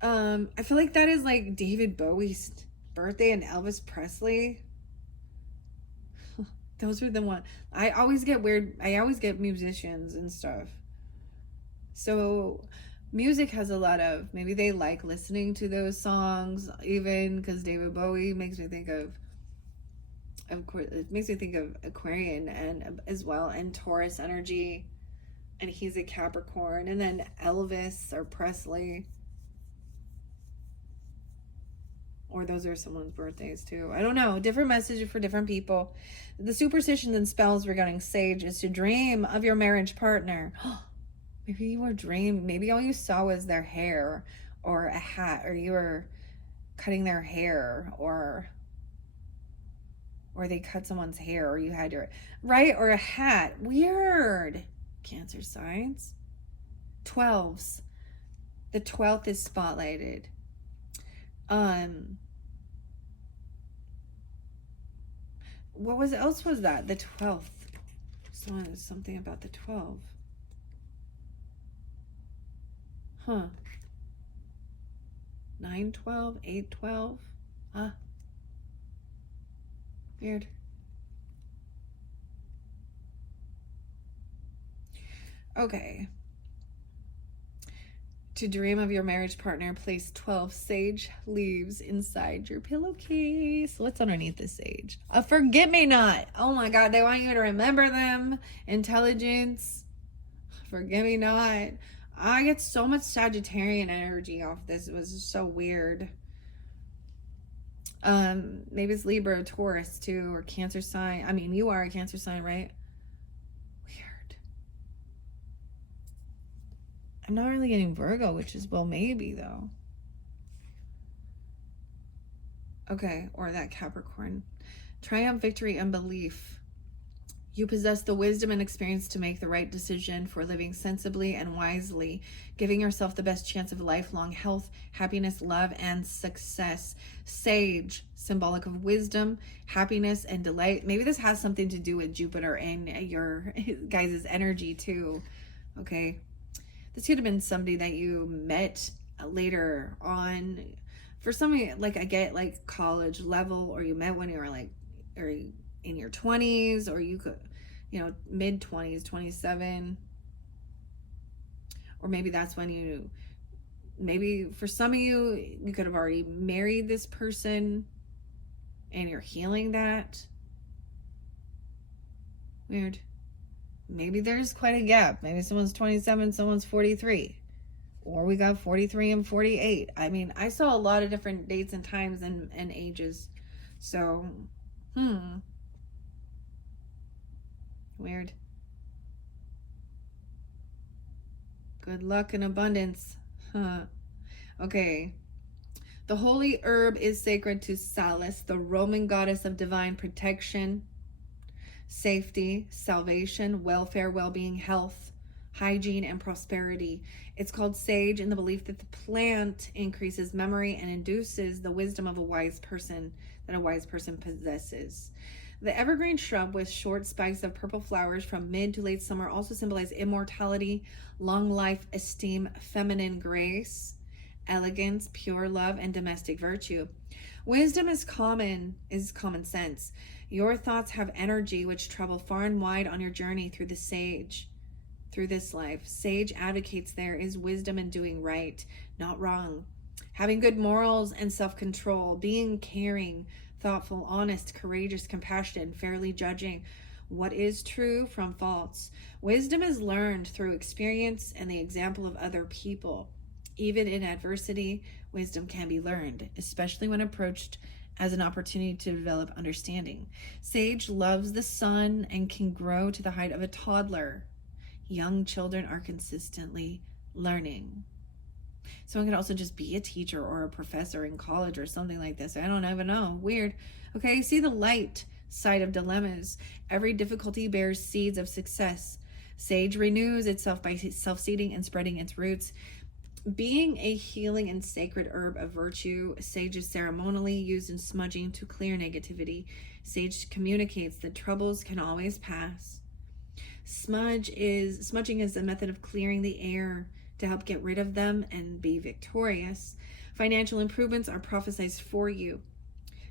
I feel like that is like David Bowie's birthday and Elvis Presley. Those are the one. I always get musicians and stuff. So music has a lot of, maybe they like listening to those songs, even because David Bowie makes me think of Of course, it makes me think of Aquarian and as well, and Taurus energy, and he's a Capricorn, and then Elvis or Presley, or those are someone's birthdays too. I don't know. Different message for different people. The superstitions and spells regarding Sage is to dream of your marriage partner. Maybe you were dreaming. Maybe all you saw was their hair or a hat, or you were cutting their hair, or they cut someone's hair, or you had your right, or a hat. Weird. Cancer signs. 12s. The 12th is spotlighted. What was else was that? The 12th. Something about the 12. Huh. 9/12, 8/12. Huh. Weird. Okay. To dream of your marriage partner, place 12 sage leaves inside your pillowcase. What's underneath the sage? A forget-me-not. Oh my God, they want you to remember them. Intelligence. Forget-me-not. I get so much Sagittarian energy off this. It was so weird. Maybe it's Libra or Taurus too, or Cancer sign. I mean, you are a Cancer sign, right? Weird. I'm not really getting Virgo, which is, well, maybe though. Okay, or that Capricorn. Triumph, victory, and belief. You possess the wisdom and experience to make the right decision for living sensibly and wisely, giving yourself the best chance of lifelong health, happiness, love, and success. Sage, symbolic of wisdom, happiness, and delight. Maybe this has something to do with Jupiter and your guys' energy too. Okay. This could have been somebody that you met later on. For somebody, like, I get like college level, or you met when you were like, or in your 20s, or you could, mid 20s, 27, or maybe that's when maybe for some of you could have already married this person and you're healing that. Weird. Maybe there's quite a gap. Maybe someone's 27, someone's 43, or we got 43 and 48. I mean, I saw a lot of different dates and times and ages. So, weird. Good luck and abundance. Okay. The holy herb is sacred to Salis, the Roman goddess of divine protection, safety, salvation, welfare, well-being, health, hygiene, and prosperity. It's called sage in the belief that the plant increases memory and induces the wisdom of a wise person possesses. The evergreen shrub with short spikes of purple flowers from mid to late summer also symbolize immortality, long life, esteem, feminine grace, elegance, pure love, and domestic virtue. Wisdom is common sense. Your thoughts have energy which travel far and wide on your journey through this life. Sage advocates there is wisdom in doing right, not wrong. Having good morals and self-control, being caring, thoughtful, honest, courageous, compassionate, fairly judging what is true from false. Wisdom is learned through experience and the example of other people. Even in adversity, wisdom can be learned, especially when approached as an opportunity to develop understanding. Sage loves the sun and can grow to the height of a toddler. Young children are consistently learning. Someone could also just be a teacher or a professor in college or something like this. I don't even know. Weird. Okay, see the light side of dilemmas. Every difficulty bears seeds of success. Sage renews itself by self-seeding and spreading its roots. Being a healing and sacred herb of virtue, sage is ceremonially used in smudging to clear negativity. Sage communicates that troubles can always pass. Smudging is a method of clearing the air to help get rid of them and be victorious. Financial improvements are prophesied for you.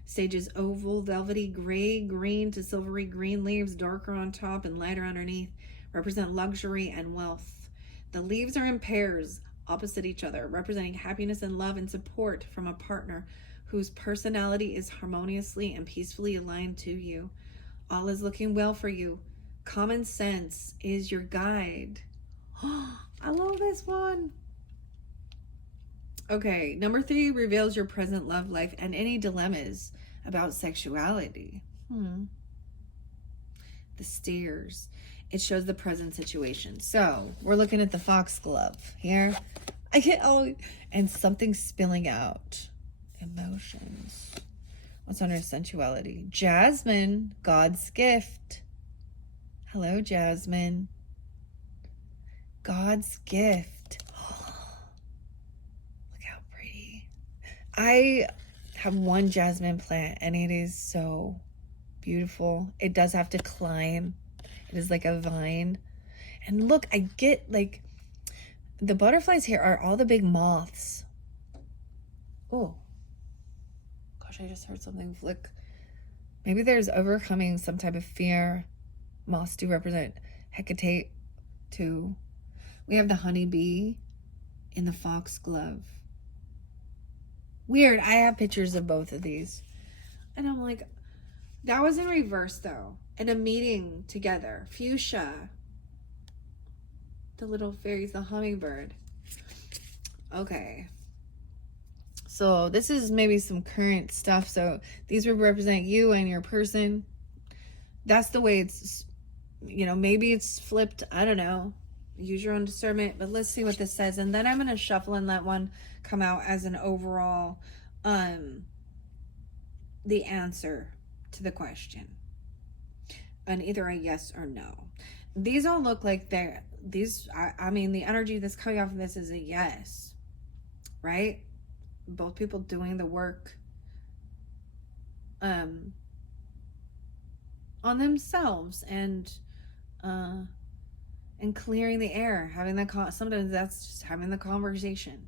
Sage's oval, velvety, gray-green to silvery green leaves, darker on top and lighter underneath, represent luxury and wealth. The leaves are in pairs, opposite each other, representing happiness and love and support from a partner whose personality is harmoniously and peacefully aligned to you. All is looking well for you. Common sense is your guide. I love this one. Okay, number 3 reveals your present love life and any dilemmas about sexuality. The stairs. It shows the present situation. So we're looking at the foxglove here. I get and something spilling out. Emotions. What's under sensuality? Jasmine, God's gift. Hello, Jasmine. God's gift. Look how pretty. I have one jasmine plant and it is so beautiful. It does have to climb. It is like a vine. And look, I get like the butterflies here are all the big moths. Oh, gosh, I just heard something flick. Maybe there's overcoming some type of fear. Moths do represent Hecate too. We have the honeybee in the foxglove. Weird. I have pictures of both of these. And I'm like, that was in reverse though. In a meeting together. Fuchsia. The little fairies, the hummingbird. Okay. So this is maybe some current stuff. So these would represent you and your person. That's the way it's, you know, maybe it's flipped. I don't know. Use your own discernment. But let's see what this says. And then I'm going to shuffle and let one come out as an overall, the answer to the question. And either a yes or no. These all look like I mean, the energy that's coming off of this is a yes. Right? Both people doing the work on themselves and clearing the air, having sometimes that's just having the conversation,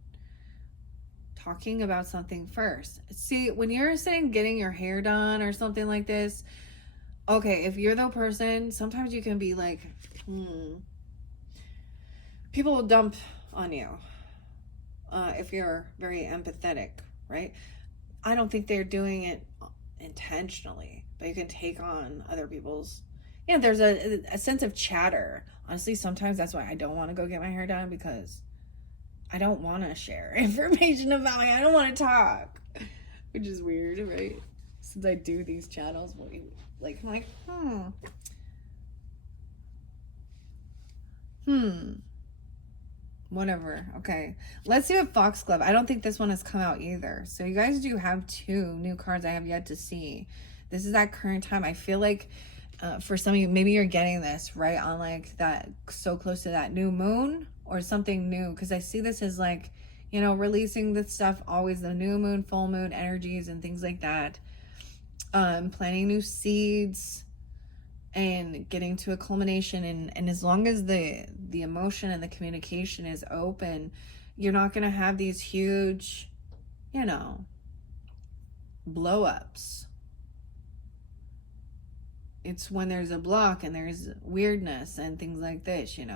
talking about something first. See, when you're saying getting your hair done or something like this, okay, if you're the person, sometimes you can be like, people will dump on you if you're very empathetic, right? I don't think they're doing it intentionally, but you can take on other people's, there's a sense of chatter. Honestly, sometimes that's why I don't want to go get my hair done, because I don't want to share information about me. I don't want to talk, which is weird, right? Since I do these channels, I'm like, whatever. Okay, let's see what Foxglove. I don't think this one has come out either. So you guys do have 2 new cards I have yet to see. This is that current time. I feel like for some of you, maybe you're getting this right on like that, so close to that new moon or something new, because I see this as like, releasing this stuff, always the new moon, full moon energies and things like that. Planting new seeds and getting to a culmination, and as long as the emotion and the communication is open, you're not going to have these huge, blow ups. It's when there's a block and there's weirdness and things like this, it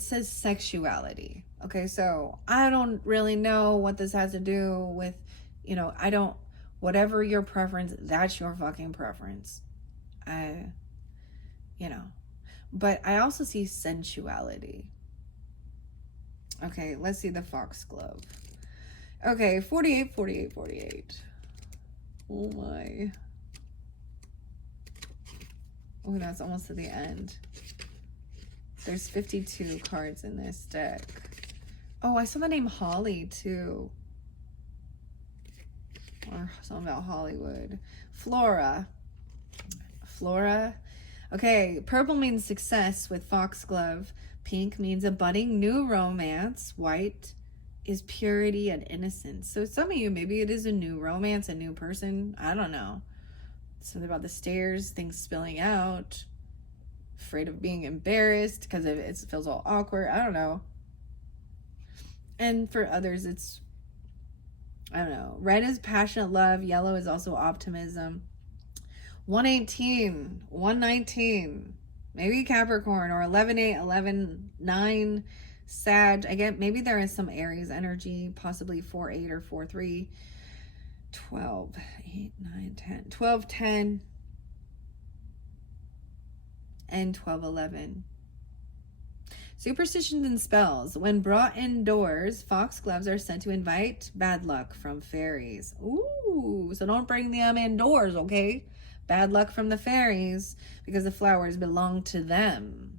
says sexuality. Okay, so I don't really know what this has to do with, whatever your preference, that's your fucking preference. But I also see sensuality. Okay, let's see the foxglove. Okay, 48. Oh my. Oh, that's almost to the end. There's 52 cards in this deck. Oh, I saw the name Holly too. Or something about Hollywood. Flora. Okay, purple means success with foxglove. Pink means a budding new romance. White is purity and innocence. So some of you, maybe it is a new romance, a new person. I don't know. Something about the stairs, things spilling out. Afraid of being embarrassed because it feels all awkward. I don't know. And for others, it's, I don't know. Red is passionate love. Yellow is also optimism. 118, 119, maybe Capricorn, or 11-8, 11-9. Sag, again, maybe there is some Aries energy, possibly 4-8 or 4-3. 12, 8, 9, 10, 12, 10, and 12, 11. Superstitions and spells. When brought indoors, foxgloves are said to invite bad luck from fairies. Ooh, so don't bring them indoors, okay? Bad luck from the fairies because the flowers belong to them.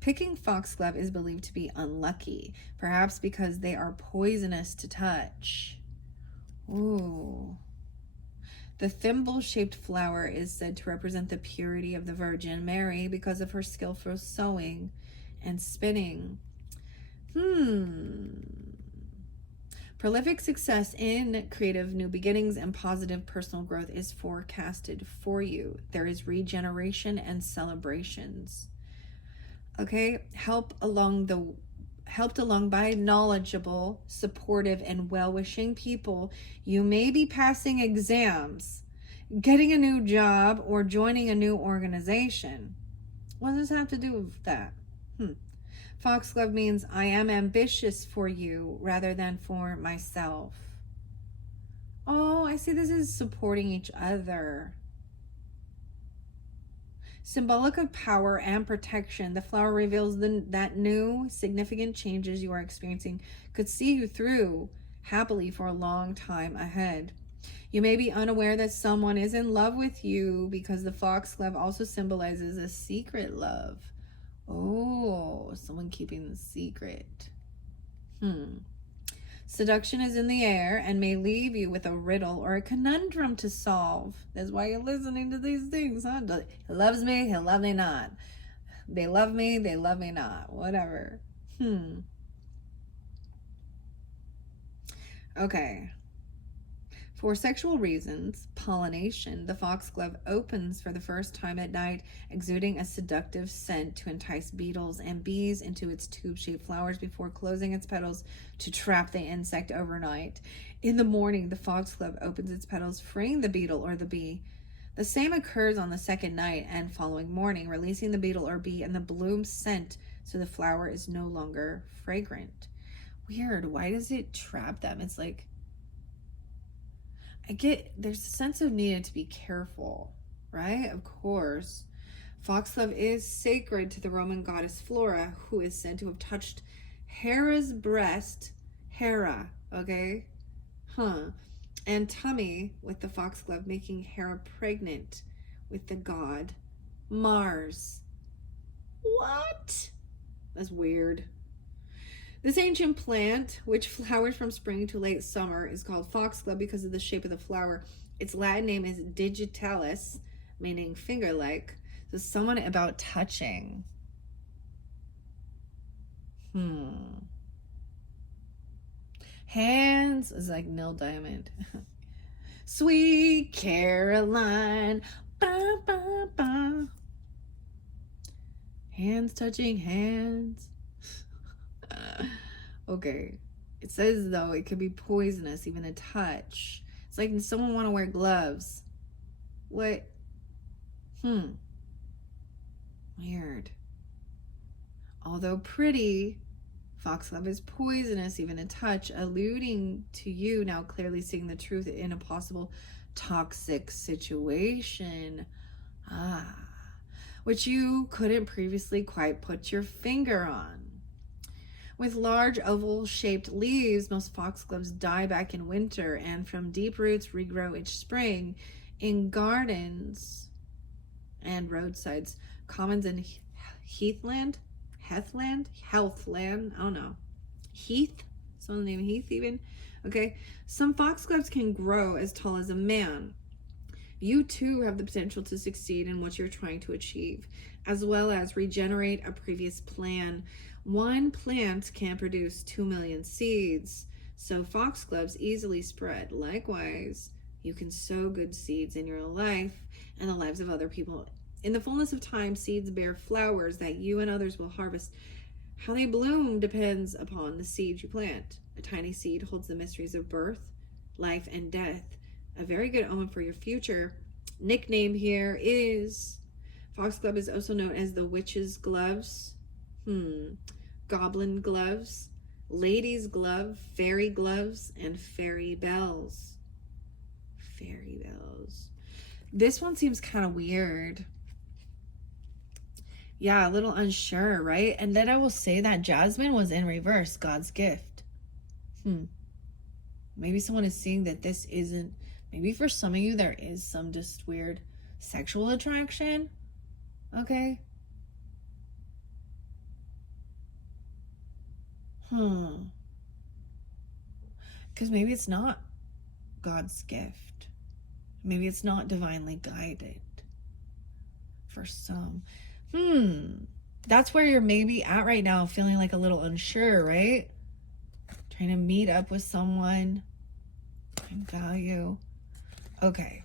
Picking foxglove is believed to be unlucky, perhaps because they are poisonous to touch. Ooh. The thimble-shaped flower is said to represent the purity of the Virgin Mary because of her skillful sewing and spinning. Prolific success in creative new beginnings and positive personal growth is forecasted for you. There is regeneration and celebrations. Okay, helped along by knowledgeable, supportive, and well-wishing people. You may be passing exams, getting a new job, or joining a new organization. What does this have to do with that? Foxglove means I am ambitious for you rather than for myself. Oh, I see this is supporting each other. Symbolic of power and protection, the flower reveals that new significant changes you are experiencing could see you through happily for a long time ahead. You may be unaware that someone is in love with you because the foxglove also symbolizes a secret love. Oh, someone keeping the secret. Seduction is in the air and may leave you with a riddle or a conundrum to solve. That's why you're listening to these things, huh? He loves me, he'll love me not. They love me not. Whatever. Okay. For sexual reasons, pollination, the foxglove opens for the first time at night, exuding a seductive scent to entice beetles and bees into its tube-shaped flowers before closing its petals to trap the insect overnight. In the morning, the foxglove opens its petals, freeing the beetle or the bee. The same occurs on the second night and following morning, releasing the beetle or bee and the bloom scent so the flower is no longer fragrant. Weird. Why does it trap them? It's like, there's a sense of needing to be careful, right? Of course. Foxglove is sacred to the Roman goddess Flora, who is said to have touched Hera's breast, okay? And tummy with the foxglove, making Hera pregnant with the god Mars. What? That's weird. This ancient plant, which flowers from spring to late summer, is called foxglove because of the shape of the flower. Its Latin name is digitalis, meaning finger-like. So someone about touching. Hands is like Neil Diamond. Sweet Caroline. Ba, ba, ba. Hands touching hands. Okay. It says, though, it could be poisonous, even a touch. It's like, does someone want to wear gloves? What? Weird. Although pretty, foxglove is poisonous, even a touch, alluding to you now clearly seeing the truth in a possible toxic situation. Which you couldn't previously quite put your finger on. With large oval-shaped leaves, most foxgloves die back in winter and from deep roots regrow each spring. In gardens and roadsides, commons and heathland, I don't know. Heath? Someone named Heath even? Okay. Some foxgloves can grow as tall as a man. You too have the potential to succeed in what you're trying to achieve, as well as regenerate a previous plan. One plant can produce 2 million seeds, so foxgloves easily spread. Likewise, you can sow good seeds in your life and the lives of other people. In the fullness of time, seeds bear flowers that you and others will harvest. How they bloom depends upon the seed you plant. A tiny seed holds the mysteries of birth, life, and death. A very good omen for your future. Nickname here is, foxglove is also known as the witch's gloves. Goblin gloves, lady's glove, fairy gloves, and fairy bells. Fairy bells. This one seems kind of weird. Yeah, a little unsure, right? And then I will say that Jasmine was in reverse, God's gift. Maybe someone is seeing that this isn't, maybe for some of you there is some just weird sexual attraction. Okay. Because maybe it's not God's gift. Maybe it's not divinely guided for some. That's where you're maybe at right now, feeling like a little unsure, right? Trying to meet up with someone and value. Okay.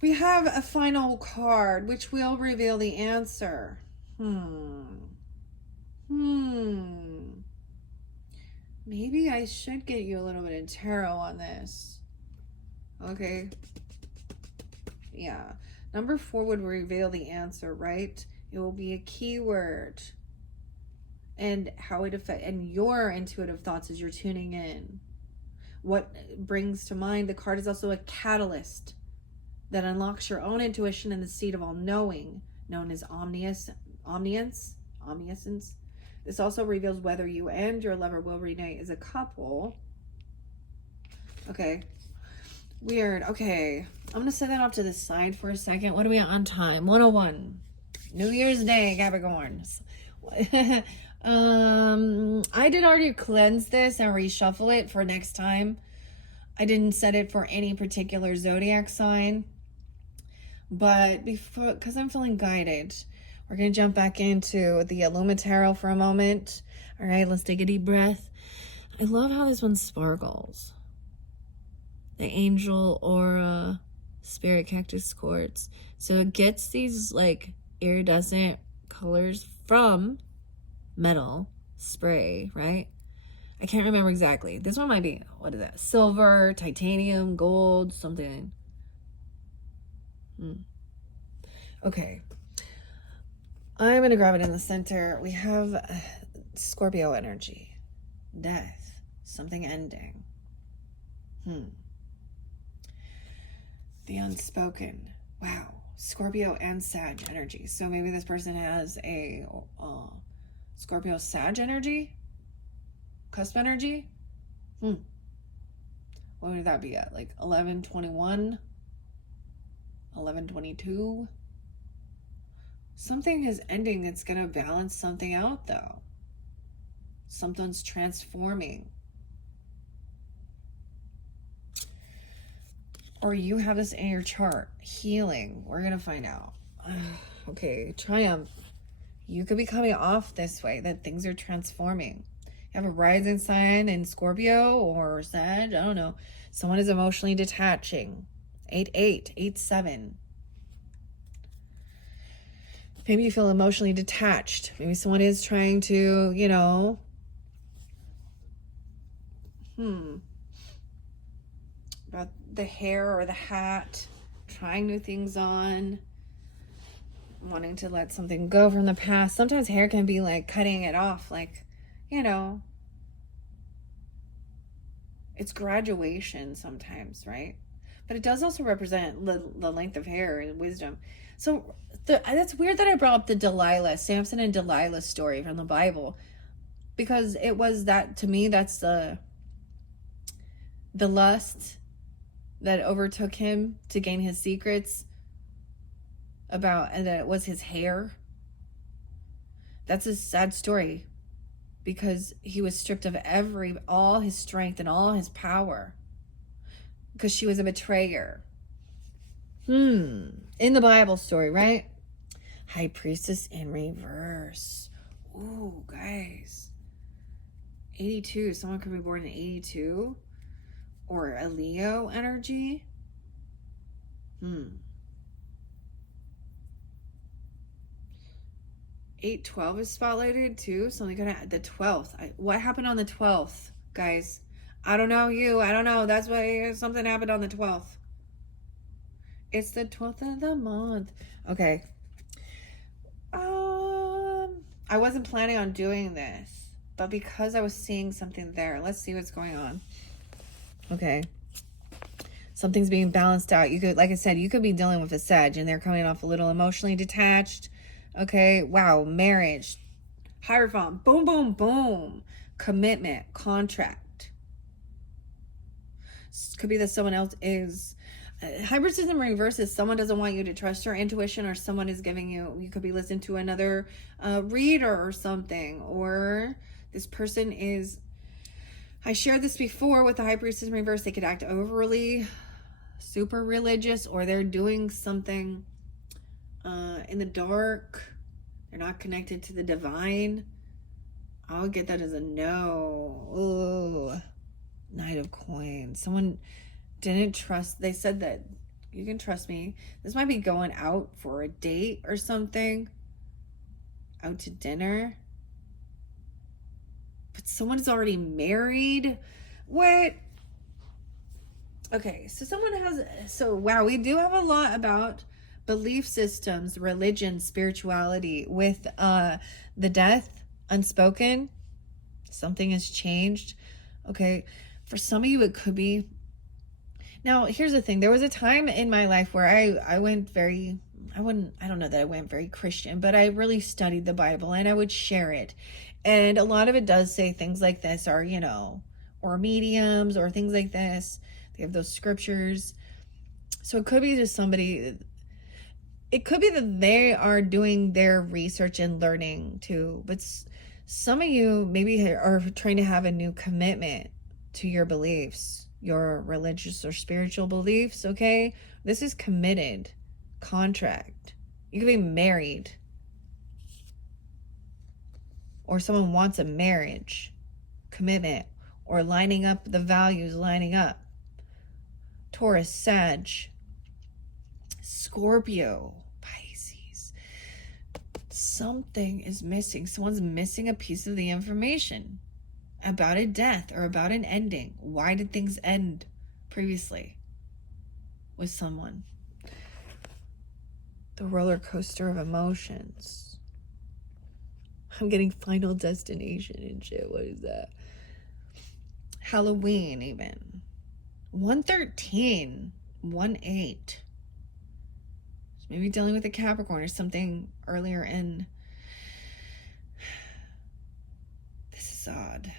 We have a final card, which will reveal the answer. Maybe I should get you a little bit of tarot on this. Okay. Yeah. Number 4 would reveal the answer, right? It will be a keyword. And how it affects, and your intuitive thoughts as you're tuning in. What brings to mind, the card is also a catalyst that unlocks your own intuition and the seed of all knowing, known as omniscience. This also reveals whether you and your lover will reunite as a couple. Okay. Weird. Okay. I'm going to set that off to the side for a second. What are we on time? 101. New Year's Day, Capricorns. I did already cleanse this and reshuffle it for next time. I didn't set it for any particular zodiac sign. But because I'm feeling guided, we're going to jump back into the Illumintarot for a moment. All right, let's take a deep breath. I love how this one sparkles. The angel aura, spirit cactus quartz. So it gets these like iridescent colors from metal spray, right? I can't remember exactly. This one might be, what is that? Silver, titanium, gold, something. Okay. I'm going to grab it in the center. We have Scorpio energy, death, something ending. The unspoken. Wow. Scorpio and Sag energy. So maybe this person has a Scorpio Sag energy? Cusp energy? What would that be at? Like 11:21? 11:22? Something is ending. It's going to balance something out, though. Something's transforming. Or you have this in your chart. Healing. We're going to find out. Okay. Triumph. You could be coming off this way, that things are transforming. You have a rising sign in Scorpio or Sag. I don't know. Someone is emotionally detaching. 8-8. 8-7. Maybe you feel emotionally detached. Maybe someone is trying to, you know. About the hair or the hat. Trying new things on. Wanting to let something go from the past. Sometimes hair can be like cutting it off. Like, you know. It's graduation sometimes, right? But it does also represent the length of hair and wisdom. So that's weird that I brought up the Delilah, Samson and Delilah story from the Bible. Because it was that, to me, that's the lust that overtook him to gain his secrets about, and that it was his hair. That's a sad story. Because he was stripped of all his strength and all his power. Because she was a betrayer. In the Bible story, right? High Priestess in reverse. Ooh, guys. 82. Someone could be born in 82. Or a Leo energy. 8-12 is spotlighted too. Something gonna the 12th. What happened on the 12th, guys? I don't know you. I don't know. That's why something happened on the 12th. It's the 12th of the month. Okay. I wasn't planning on doing this, but because I was seeing something there, let's see what's going on. Okay. Something's being balanced out. You could, like I said, you could be dealing with a Sag and they're coming off a little emotionally detached. Okay. Wow. Marriage. Hierophant. Boom, boom, boom. Commitment. Contract. Could be that someone else is. Hypersystem reverse is someone doesn't want you to trust your intuition, or someone is giving you could be listening to another reader or something, or this person is, I shared this before with the high priestess in reverse, they could act overly super religious, or they're doing something in the dark. They're not connected to the divine. I'll get that as a no. Ugh. Knight of Coins. Someone didn't trust. They said that you can trust me. This might be going out for a date or something. Out to dinner. But someone is already married. What? Okay, so someone has, so wow, we do have a lot about belief systems, religion, spirituality with the death, unspoken. Something has changed. Okay, for some of you, it could be. Now, here's the thing. There was a time in my life where I went very, I don't know that I went very Christian, but I really studied the Bible and I would share it. And a lot of it does say things like this are, you know, or mediums or things like this. They have those scriptures. So it could be just somebody, it could be that they are doing their research and learning too. But some of you maybe are trying to have a new commitment to your beliefs, your religious or spiritual beliefs, okay? This is committed, contract. You could be married. Or someone wants a marriage, commitment, or lining up the values, lining up. Taurus, Sag, Scorpio, Pisces. Something is missing. Someone's missing a piece of the information about a death or about an ending. Why did things end previously with someone? The roller coaster of emotions. I'm getting Final Destination and shit. What is that? Halloween even. 113. 1-8. Maybe dealing with a Capricorn or something earlier in. This is odd.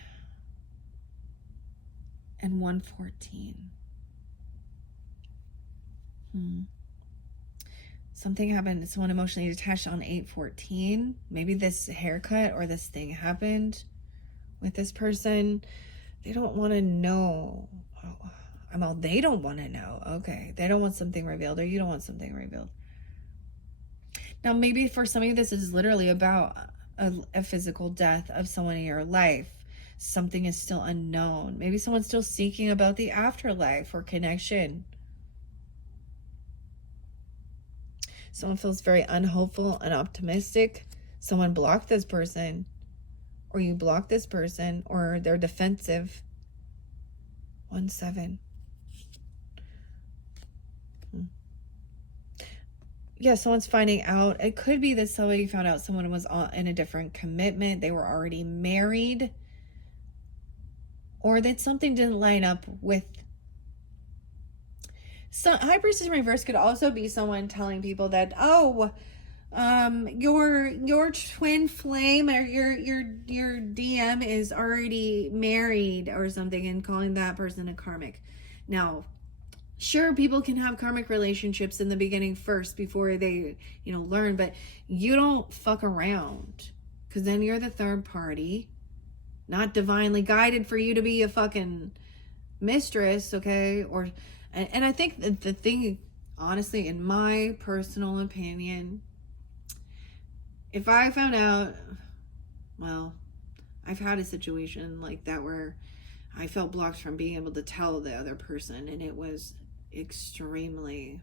And 114. Something happened. Someone emotionally detached on 8/14. Maybe this haircut or this thing happened with this person. They don't want to know. They don't want to know. Okay. They don't want something revealed, or you don't want something revealed. Now, maybe for some of you, this is literally about a physical death of someone in your life. Something is still unknown. Maybe someone's still seeking about the afterlife or connection. Someone feels very unhopeful, unoptimistic. Someone blocked this person, or you blocked this person, or they're defensive. 1-7. Yeah, someone's finding out. It could be that somebody found out someone was in a different commitment. They were already married. Or that something didn't line up with. So high priestess in reverse could also be someone telling people that, your twin flame or your DM is already married or something, and calling that person a karmic. Now, sure, people can have karmic relationships in the beginning first before they, learn, but you don't fuck around, because then you're the third party, not divinely guided for you to be a fucking mistress, okay? And I think that the thing, honestly, in my personal opinion, if I found out, well, I've had a situation like that where I felt blocked from being able to tell the other person, and it was extremely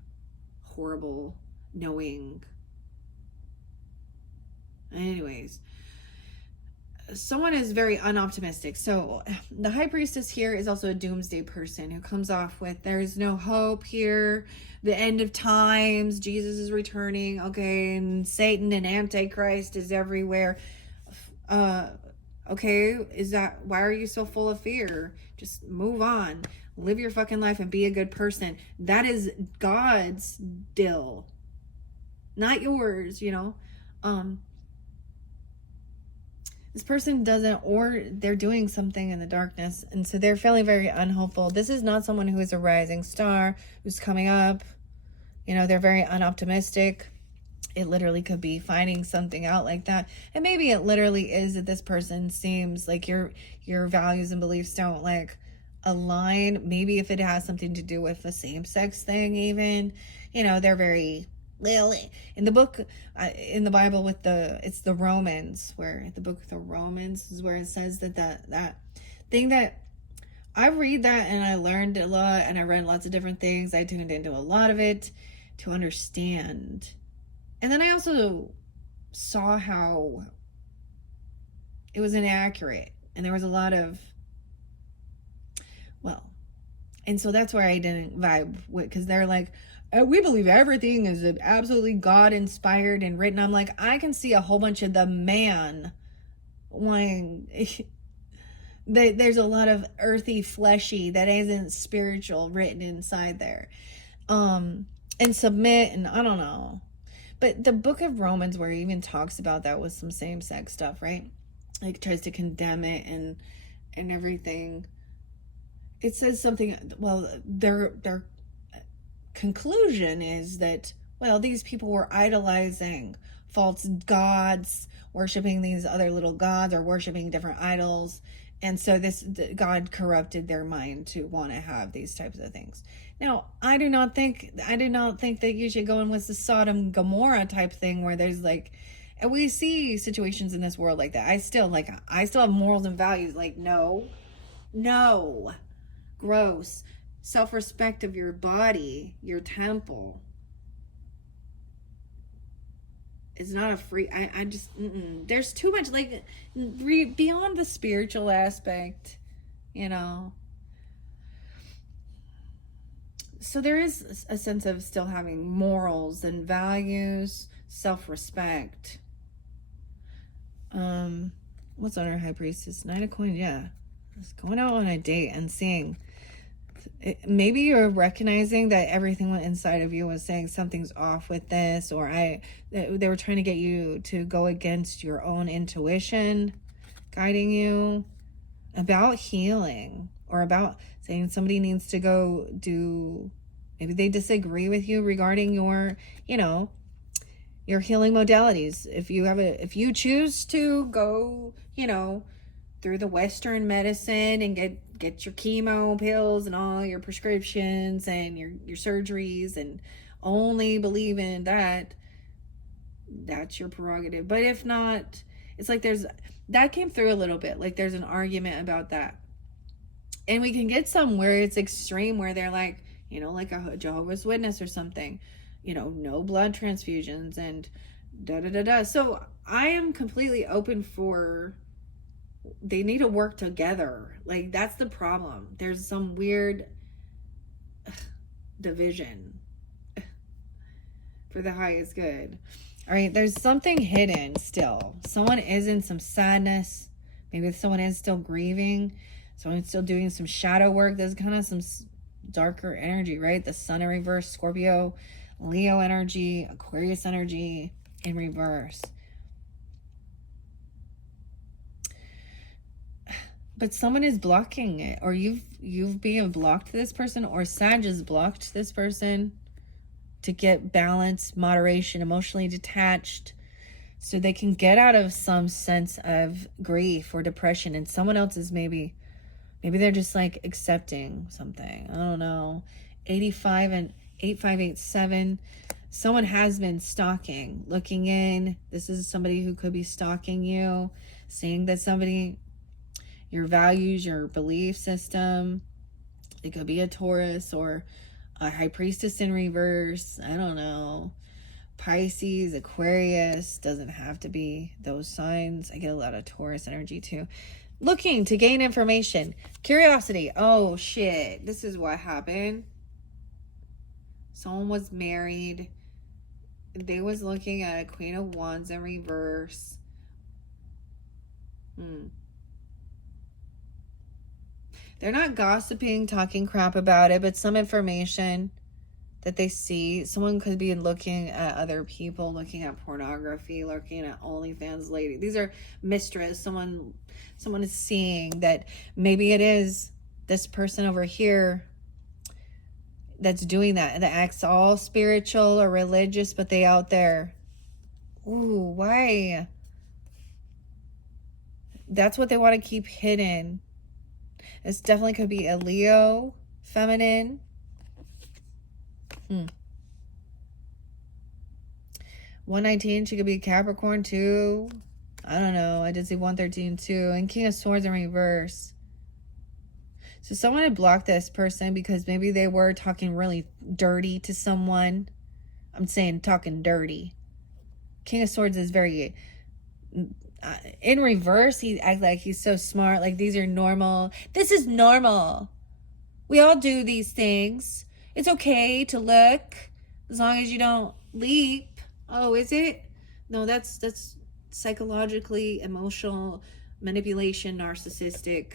horrible knowing. Anyways, someone is very unoptimistic. So the high priestess here is also a doomsday person who comes off with, there's no hope here, the end of times, Jesus is returning, okay, and Satan and Antichrist is everywhere. Uh, okay, why are you so full of fear? Just move on. Live your fucking life and be a good person. That is God's deal, not yours, you know? This person doesn't, or they're doing something in the darkness, and so they're feeling very unhopeful. This is not someone who is a rising star, who's coming up. You know, they're very unoptimistic. It literally could be finding something out like that. And maybe it literally is that this person seems like your values and beliefs don't like align. Maybe if it has something to do with the same-sex thing, even, you know, they're very, well, in the book, in the Bible, with it's the Romans, where the book of the Romans is where it says that thing that I read that, and I learned a lot, and I read lots of different things. I tuned into a lot of it to understand. And then I also saw how it was inaccurate, and there was a lot of, well, and so that's where I didn't vibe with, because they're like, we believe everything is absolutely God inspired and written. I'm like, I can see a whole bunch of the man wanting. There's a lot of earthy, fleshy that isn't spiritual written inside there, and submit, and I don't know. But the book of Romans, where he even talks about that with some same-sex stuff, right? Like, tries to condemn it and everything. It says something, well, their conclusion is that, well, these people were idolizing false gods, worshiping these other little gods, or worshiping different idols. And so God corrupted their mind to want to have these types of things. Now, I do not think that you should go in with the Sodom Gomorrah type thing, where there's like, and we see situations in this world like that. I still have morals and values. Like, no, gross. Self-respect of your body, your temple, is not a free. I just, there's too much, like, beyond the spiritual aspect, you know. So there is a sense of still having morals and values, self-respect. What's on our high priestess? Nine of Coins, yeah. Just going out on a date and seeing. Maybe you're recognizing that everything inside of you was saying something's off with this, or they were trying to get you to go against your own intuition, guiding you about healing, or about saying somebody needs to go do, maybe they disagree with you regarding your, you know, your healing modalities. If you choose to go, you know, through the Western medicine and get your chemo pills and all your prescriptions and your surgeries, and only believe in that, that's your prerogative. But if not, it's like that came through a little bit. Like, there's an argument about that. And we can get somewhere it's extreme, where they're like, you know, like a Jehovah's Witness or something, you know, no blood transfusions and da-da-da-da. So I am completely open for, they need to work together. Like, that's the problem. There's some weird division for the highest good. All right, there's something hidden still. Someone is in some sadness. Maybe someone is still grieving. Someone's still doing some shadow work. There's kind of some darker energy, right? The sun in reverse, Scorpio, Leo energy, Aquarius energy in reverse. But someone is blocking it, or you've been blocked this person, or Sag has blocked this person to get balance, moderation, emotionally detached, so they can get out of some sense of grief or depression. And someone else is maybe they're just like accepting something. I don't know. 85 and 8587. Someone has been stalking, looking in. This is somebody who could be stalking you, seeing that somebody, your values, your belief system. It could be a Taurus or a high priestess in reverse. I don't know. Pisces, Aquarius, doesn't have to be those signs. I get a lot of Taurus energy too. Looking to gain information. Curiosity. Oh shit. This is what happened. Someone was married. They was looking at a Queen of Wands in reverse. They're not gossiping, talking crap about it, but some information that they see. Someone could be looking at other people, looking at pornography, looking at OnlyFans lady. These are mistress. Someone is seeing that maybe it is this person over here that's doing that acts all spiritual or religious, but they out there. Ooh, why? That's what they want to keep hidden. This definitely could be a Leo, feminine. 119, she could be a Capricorn too. I don't know. I did see 113 too. And King of Swords in reverse. So someone had blocked this person because maybe they were talking really dirty to someone. I'm saying talking dirty. King of Swords is very... in reverse, he acts like he's so smart. Like, these are normal. This is normal. We all do these things. It's okay to look as long as you don't leap. Oh, is it? No, that's psychologically emotional manipulation, narcissistic.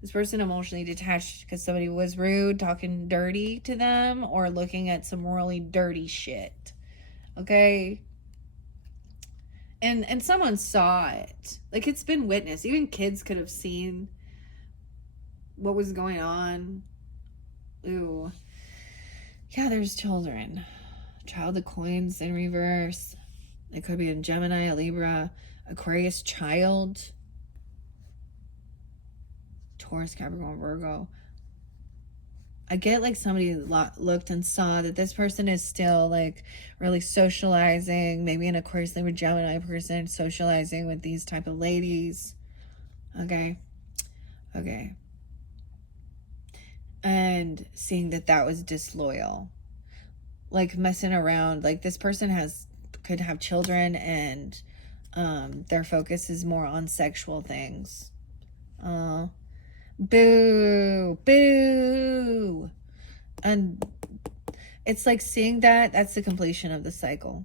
This person emotionally detached because somebody was rude, talking dirty to them, or looking at some really dirty shit. Okay? And someone saw it. Like, it's been witnessed. Even kids could have seen what was going on. Ooh. Yeah, there's children. Child of Coins in reverse. It could be a Gemini, a Libra, Aquarius child. Taurus, Capricorn, Virgo. I get like somebody looked and saw that this person is still like really socializing. Maybe an Aquarius, Libra, Gemini person socializing with these type of ladies. Okay. Okay. And seeing that was disloyal. Like messing around. Like this person could have children and their focus is more on sexual things. Boo, boo. And it's like seeing that's the completion of the cycle.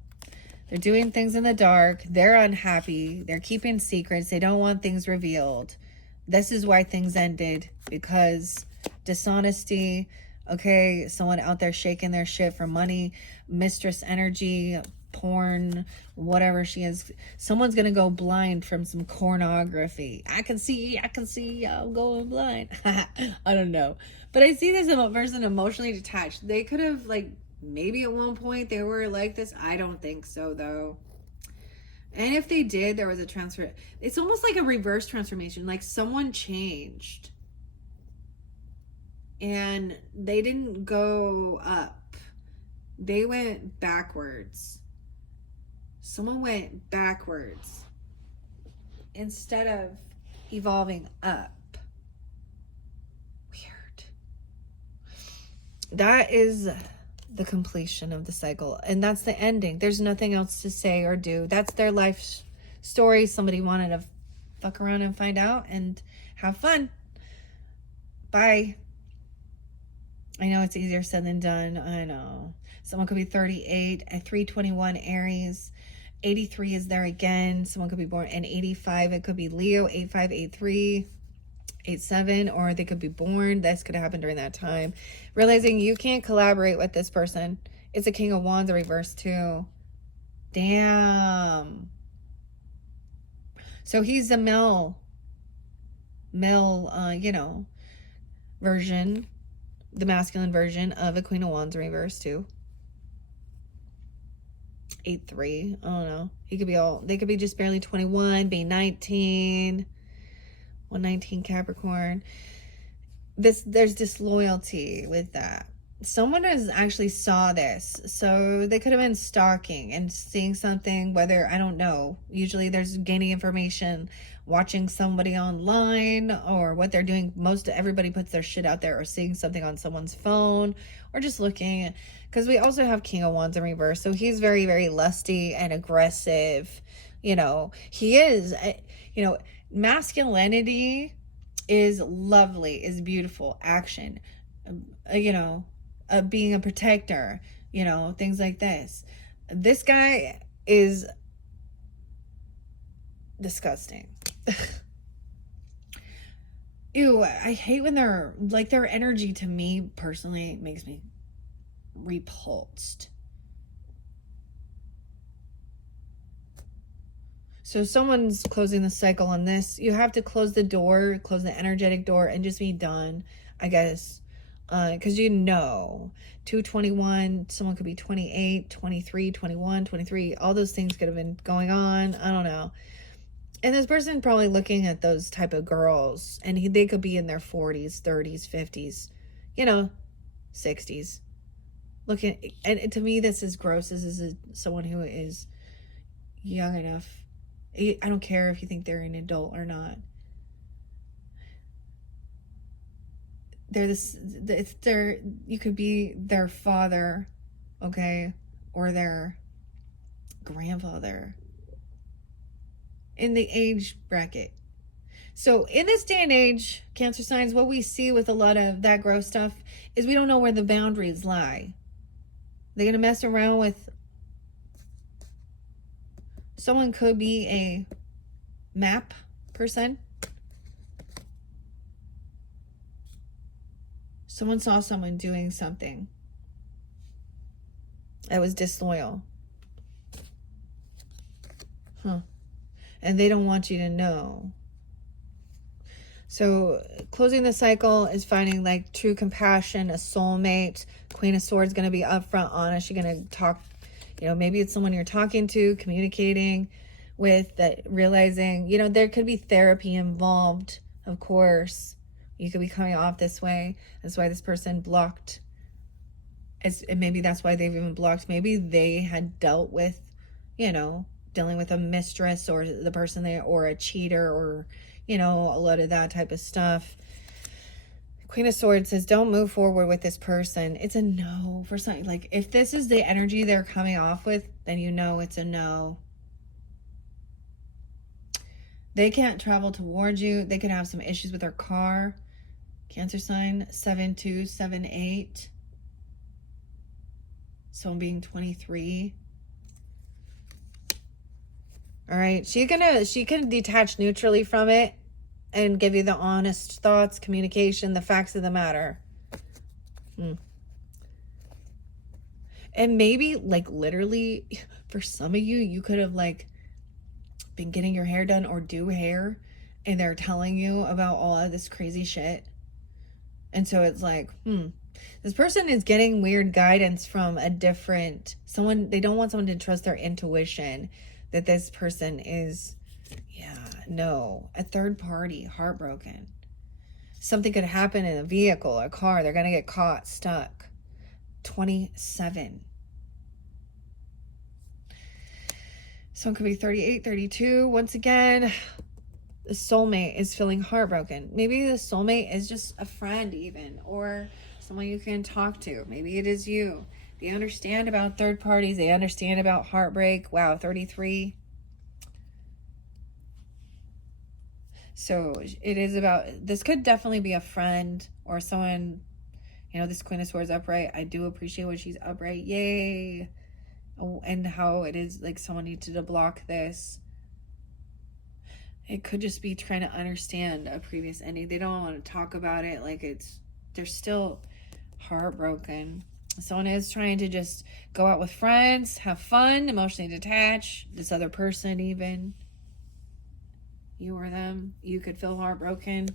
They're doing things in the dark. They're unhappy. They're keeping secrets. They don't want things revealed. This is why things ended, because dishonesty. Okay, someone out there shaking their shit for money, mistress energy, porn, whatever she is. Someone's gonna go blind from some pornography. I can see, I'm going blind. I don't know, but I see this person emotionally detached. They could have, like, maybe at one point they were like this. I don't think so though. And if they did, there was a transfer. It's almost like a reverse transformation. Like someone changed and they didn't go up, they went backwards. Someone went backwards instead of evolving up. Weird. That is the completion of the cycle. And that's the ending. There's nothing else to say or do. That's their life story. Somebody wanted to fuck around and find out and have fun. Bye. I know it's easier said than done. I know. Someone could be 38 at 321 Aries. 83 is there again. Someone could be born in 85. It could be Leo, 85, 83, 87, or they could be born. This could happen during that time. Realizing you can't collaborate with this person. It's a King of Wands in reverse too. Damn. So he's a male, version, the masculine version of a Queen of Wands in reverse too. 8-3. I don't know. They could be just barely 21, be 19. 119 Capricorn. There's disloyalty with that. Someone has actually saw this. So they could have been stalking and seeing something, whether, I don't know. Usually there's gaining information, watching somebody online or what they're doing. Most everybody puts their shit out there, or seeing something on someone's phone, or just looking. Because we also have King of Wands in reverse. So he's very, very lusty and aggressive. He is, masculinity is lovely, is beautiful. Action, being a protector, things like this. This guy is disgusting. Ew, I hate when they're like, their energy to me personally makes me repulsed. So someone's closing the cycle on this. You have to close the door, close the energetic door, and just be done, I guess. Because 221, someone could be 28, 23, 21, 23. All those things could have been going on. I don't know. And this person probably looking at those type of girls, and they could be in their 40s, 30s, 50s, 60s. Looking, and to me, this is gross. This is someone who is young enough. I don't care if you think they're an adult or not. You could be their father, okay, or their grandfather in the age bracket. So in this day and age, Cancer signs, what we see with a lot of that gross stuff is we don't know where the boundaries lie. They're going to mess around with, someone could be a map person. Someone saw someone doing something that was disloyal. And they don't want you to know. So closing the cycle is finding like true compassion, a soulmate. Queen of Swords going to be upfront, honest. You're going to talk, maybe it's someone you're talking to, communicating with, that realizing, there could be therapy involved, of course. You could be coming off this way. That's why this person blocked. And maybe that's why they've even blocked. Maybe they had dealt with, dealing with a mistress or the person or a cheater or, a lot of that type of stuff. Queen of Swords says, don't move forward with this person. It's a no for something. Like, if this is the energy they're coming off with, then it's a no. They can't travel towards you. They could have some issues with their car. Cancer sign, 7278. Someone being 23. All right, she can detach neutrally from it and give you the honest thoughts, communication, the facts of the matter. And maybe, like, literally, for some of you, you could have, like, been getting your hair done or do hair, and they're telling you about all of this crazy shit. And so it's like, this person is getting weird guidance from someone. They don't want someone to trust their intuition that this person is, a third party, heartbroken. Something could happen in a vehicle, a car. They're going to get caught, stuck. 27. Someone could be 38, 32. Once again, the soulmate is feeling heartbroken. Maybe the soulmate is just a friend even, or someone you can talk to. Maybe it is you. They understand about third parties. They understand about heartbreak. Wow, 33. So it is about, this could definitely be a friend or someone, this Queen of Swords upright. I do appreciate when she's upright. Yay. Oh, and how it is like someone needs to block this. It could just be trying to understand a previous ending. They don't want to talk about it. Like they're still heartbroken. Someone is trying to just go out with friends, have fun, emotionally detach. This other person even. You or them. You could feel heartbroken.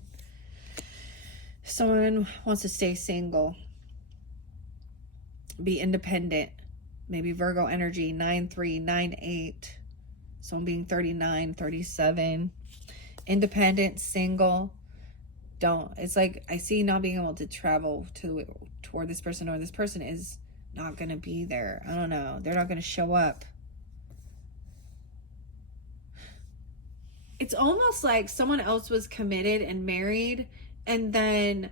Someone wants to stay single. Be independent. Maybe Virgo energy, 9-3, 9-8. Someone being 39, 37. Independent, single. It's like, I see not being able to travel toward this person, or this person is not going to be there. I don't know. They're not going to show up. It's almost like someone else was committed and married, and then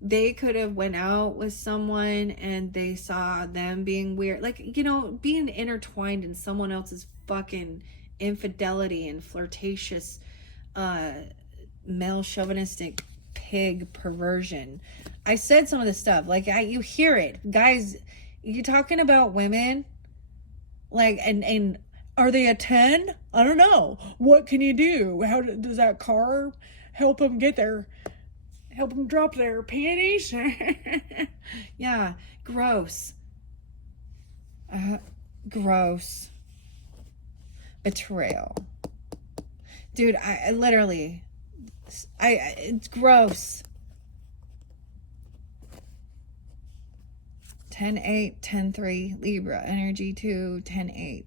they could have went out with someone and they saw them being weird. Like, being intertwined in someone else's fucking infidelity and flirtatious, male chauvinistic pig perversion. I said some of this stuff. Like, you hear it. Guys, you talking about women? Like, and are they a 10? I don't know. What can you do? How does that car help them get there? help them drop their panties. Yeah, gross. Gross. Betrayal. Dude, I literally, it's gross. 10-8, 10-3, Libra, energy 2, 10-8.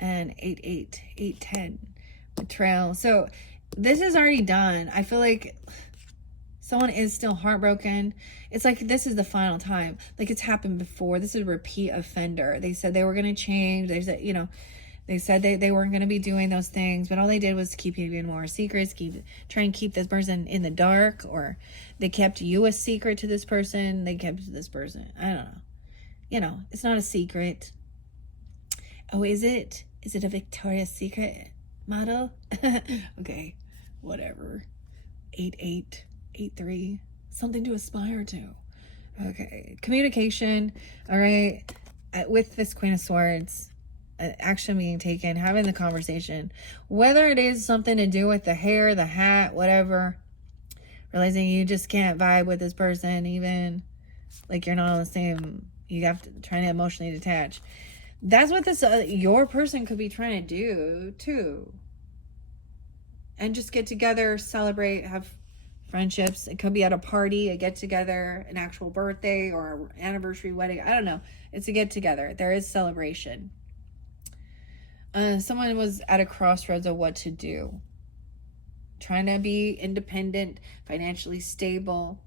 And 8-8, 8-10, betrayal. So this is already done. I feel like someone is still heartbroken. It's like this is the final time. Like it's happened before. This is a repeat offender. They said they were going to change. They said, they said they weren't going to be doing those things, but all they did was keep even more secrets, try and keep this person in the dark, or they kept you a secret to this person. They kept this person. I don't know. It's not a secret. Oh, is it? Is it a Victoria's Secret model? Okay, whatever. 8-8, 8-3, something to aspire to. Okay, communication. All right, with this Queen of Swords, action being taken, having the conversation, whether it is something to do with the hair, the hat, whatever. Realizing you just can't vibe with this person, even like you're not on the same. You have to try to emotionally detach. That's what this your person could be trying to do too. And just get together, celebrate, have friendships. It could be at a party, a get together, an actual birthday or anniversary, wedding. I don't know. It's a get together. There is celebration. Someone was at a crossroads of what to do. Trying to be independent, financially stable.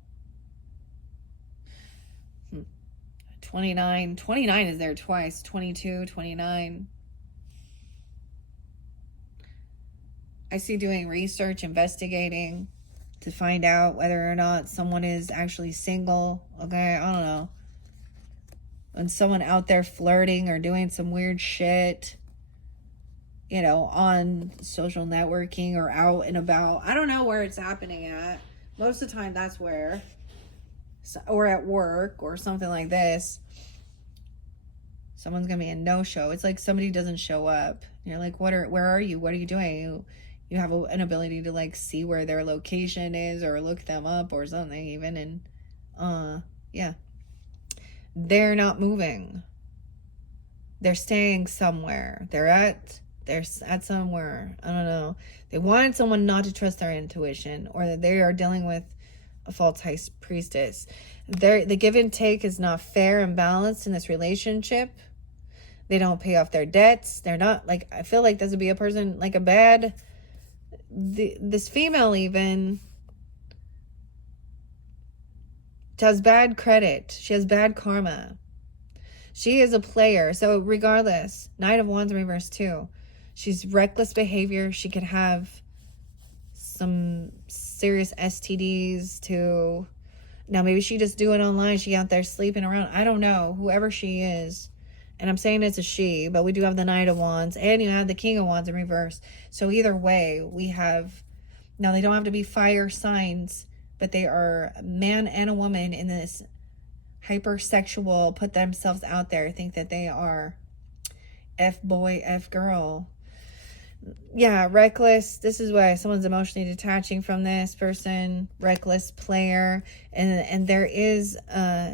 29 is there twice. 22, 29. I see doing research, investigating to find out whether or not someone is actually single. Okay, I don't know. And someone out there flirting or doing some weird shit, on social networking or out and about. I don't know where it's happening at. Most of the time that's where. Or at work or something like this. Someone's gonna be a no-show. It's like somebody doesn't show up. You're like, where are you? What are you doing? You have an ability to like see where their location is or look them up or something even. And yeah, they're not moving. They're staying somewhere. They're at somewhere. I don't know. They wanted someone not to trust their intuition, or that they are dealing with a false high priestess. The give and take is not fair and balanced in this relationship. They don't pay off their debts. They're not like, I feel like this would be a person like this female even has bad credit. She has bad karma. She is a player. So regardless, Knight of Wands in reverse too. She's reckless behavior. She could have some serious STDs too. Now maybe she just do it online. She out there sleeping around. I don't know. Whoever she is. And I'm saying it's a she, but we do have the Knight of Wands and you have the King of Wands in reverse. So either way, we have, now they don't have to be fire signs, but they are a man and a woman in this hypersexual, put themselves out there, think that they are F boy, F girl. Yeah, reckless. This is why someone's emotionally detaching from this person. Reckless player. And there is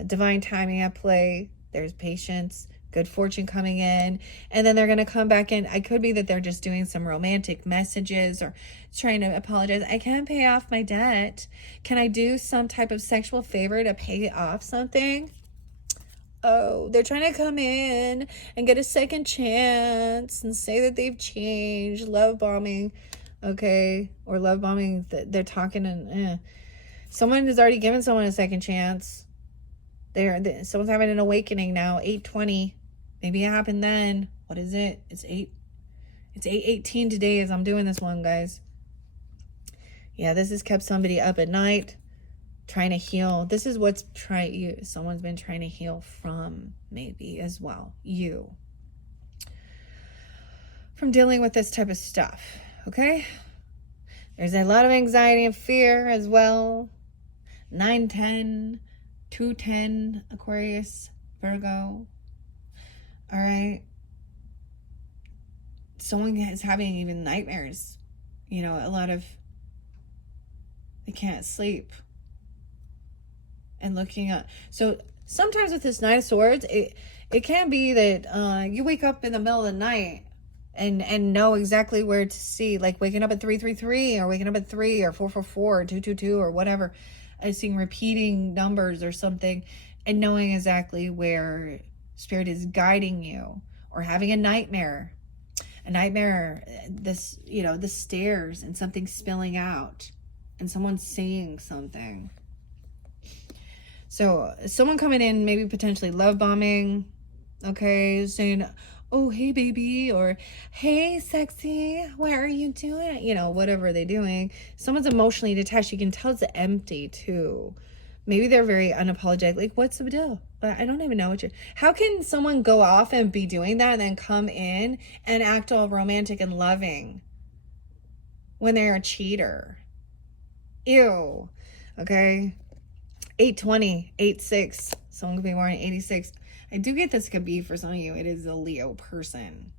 divine timing at play. There's patience, good fortune coming in. And then they're going to come back in. It could be that they're just doing some romantic messages or trying to apologize. I can't pay off my debt. Can I do some type of sexual favor to pay off something? Oh, they're trying to come in and get a second chance and say that they've changed. Love bombing. Okay. Or love bombing. They're talking and someone has already given someone a second chance. Someone's having an awakening now. 8:20. Maybe it happened then. What is it? It's 8:18 today as I'm doing this one, guys. Yeah, this has kept somebody up at night. Trying to heal. This is what's someone's been trying to heal from, maybe as well. You. From dealing with this type of stuff. Okay? There's a lot of anxiety and fear as well. 9-10, 2-10, Aquarius, Virgo. All right. Someone is having even nightmares. A lot of They can't sleep. And looking up. So sometimes with this Knight of Swords, it can be that you wake up in the middle of the night and know exactly where to see, like waking up at 333 or waking up at 3 or 444 or 222 or whatever, and seeing repeating numbers or something, and knowing exactly where spirit is guiding you, or having a nightmare, this, you know, the stairs and something spilling out and someone saying something. So someone coming in, maybe potentially love bombing, okay, saying, oh, hey, baby, or hey, sexy, what are you doing? You know, whatever they're doing. Someone's emotionally detached. You can tell it's empty, too. Maybe they're very unapologetic. Like, what's the deal? But I don't even know what you're... How can someone go off and be doing that and then come in and act all romantic and loving when they're a cheater? Ew. Okay? 820, 86. Someone could be wearing 86. I do get this could be for some of you. It is a Leo person.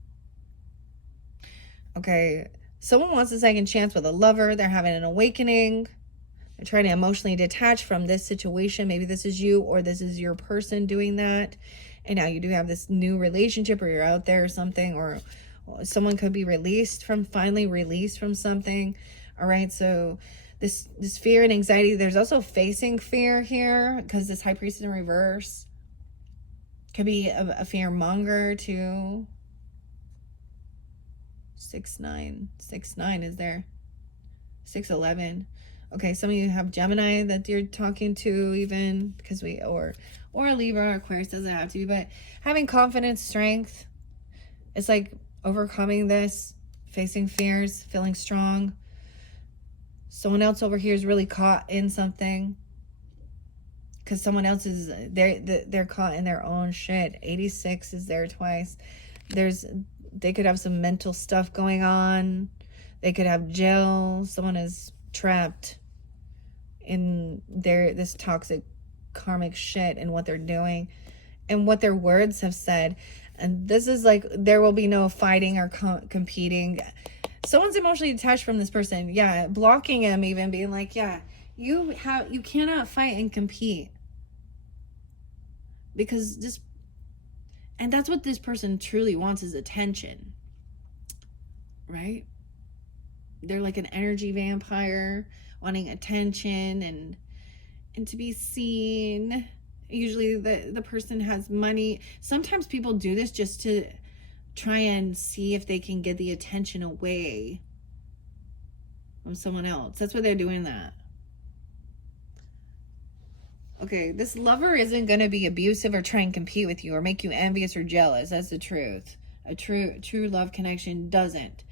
Okay. Someone wants a second chance with a lover. They're having an awakening. They're trying to emotionally detach from this situation. Maybe this is you, or this is your person doing that. And now you do have this new relationship, or you're out there or something, or someone could be finally released from something. All right. So this fear and anxiety, there's also facing fear here, because this High Priestess in reverse could be a fear monger too. 6-9 is there. 6-11. Okay, some of you have Gemini that you're talking to, even because or Libra or Aquarius, doesn't have to be, but having confidence, strength. It's like overcoming this, facing fears, feeling strong. Someone else over here is really caught in something, because someone else is, they're caught in their own shit. 86 is there twice. They could have some mental stuff going on. They could have jail. Someone is trapped in this toxic karmic shit and what they're doing and what their words have said. And this is like, there will be no fighting or competing. Someone's emotionally detached from this person. Yeah, blocking him, even being like, yeah, you cannot fight and compete. Because and that's what this person truly wants, is attention. Right? They're like an energy vampire, wanting attention and to be seen. Usually the person has money. Sometimes people do this just to try and see if they can get the attention away from someone else. That's why they're doing that. Okay, this lover isn't going to be abusive or try and compete with you or make you envious or jealous. That's the truth. A true love connection doesn't.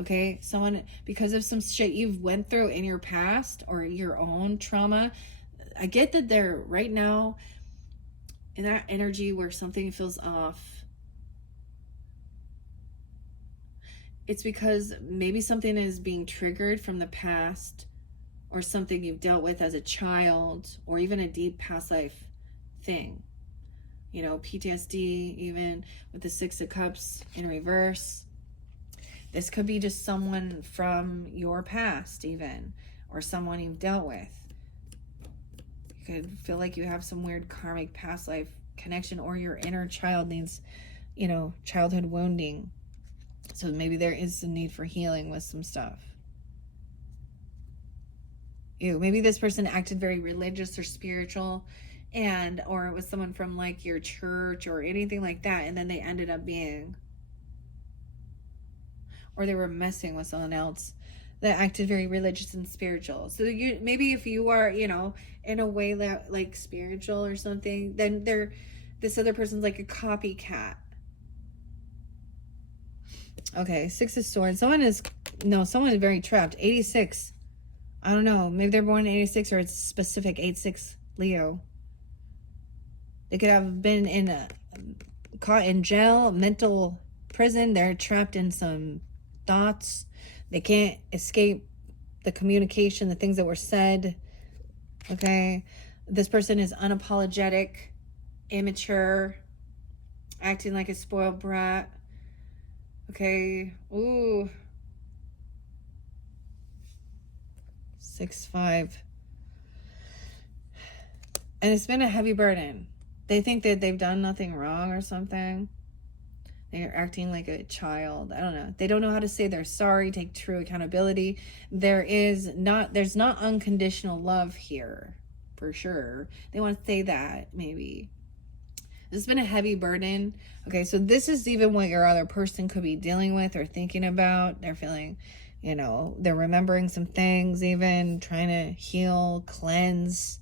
Okay, someone, because of some shit you've went through in your past or your own trauma, I get that they're right now in that energy where something feels off. It's because maybe something is being triggered from the past, or something you've dealt with as a child, or even a deep past life thing. You know, PTSD, even with the 6 of Cups in reverse. This could be just someone from your past, even, or someone you've dealt with. You could feel like you have some weird karmic past life connection, or your inner child needs, you know, childhood wounding. So maybe there is a need for healing with some stuff. Maybe this person acted very religious or spiritual, or it was someone from like your church or anything like that, and then they ended up being, or they were messing with someone else that acted very religious and spiritual. So maybe if you are, you know, in a way that like spiritual or something, then this other person's like a copycat. Okay, 6 of Swords. Someone is very trapped. 86. I don't know. Maybe they're born in 86, or it's specific 86 Leo. They could have been caught in jail, mental prison. They're trapped in some thoughts. They can't escape the communication, the things that were said. Okay. This person is unapologetic, immature, acting like a spoiled brat. Okay. Ooh. 6-5. And it's been a heavy burden. They think that they've done nothing wrong or something. They're acting like a child. I don't know. They don't know how to say they're sorry, take true accountability. There's not unconditional love here, for sure. They want to say that, maybe. It's been a heavy burden. Okay, so this is even what your other person could be dealing with or thinking about. They're feeling, they're remembering some things, even trying to heal, cleanse.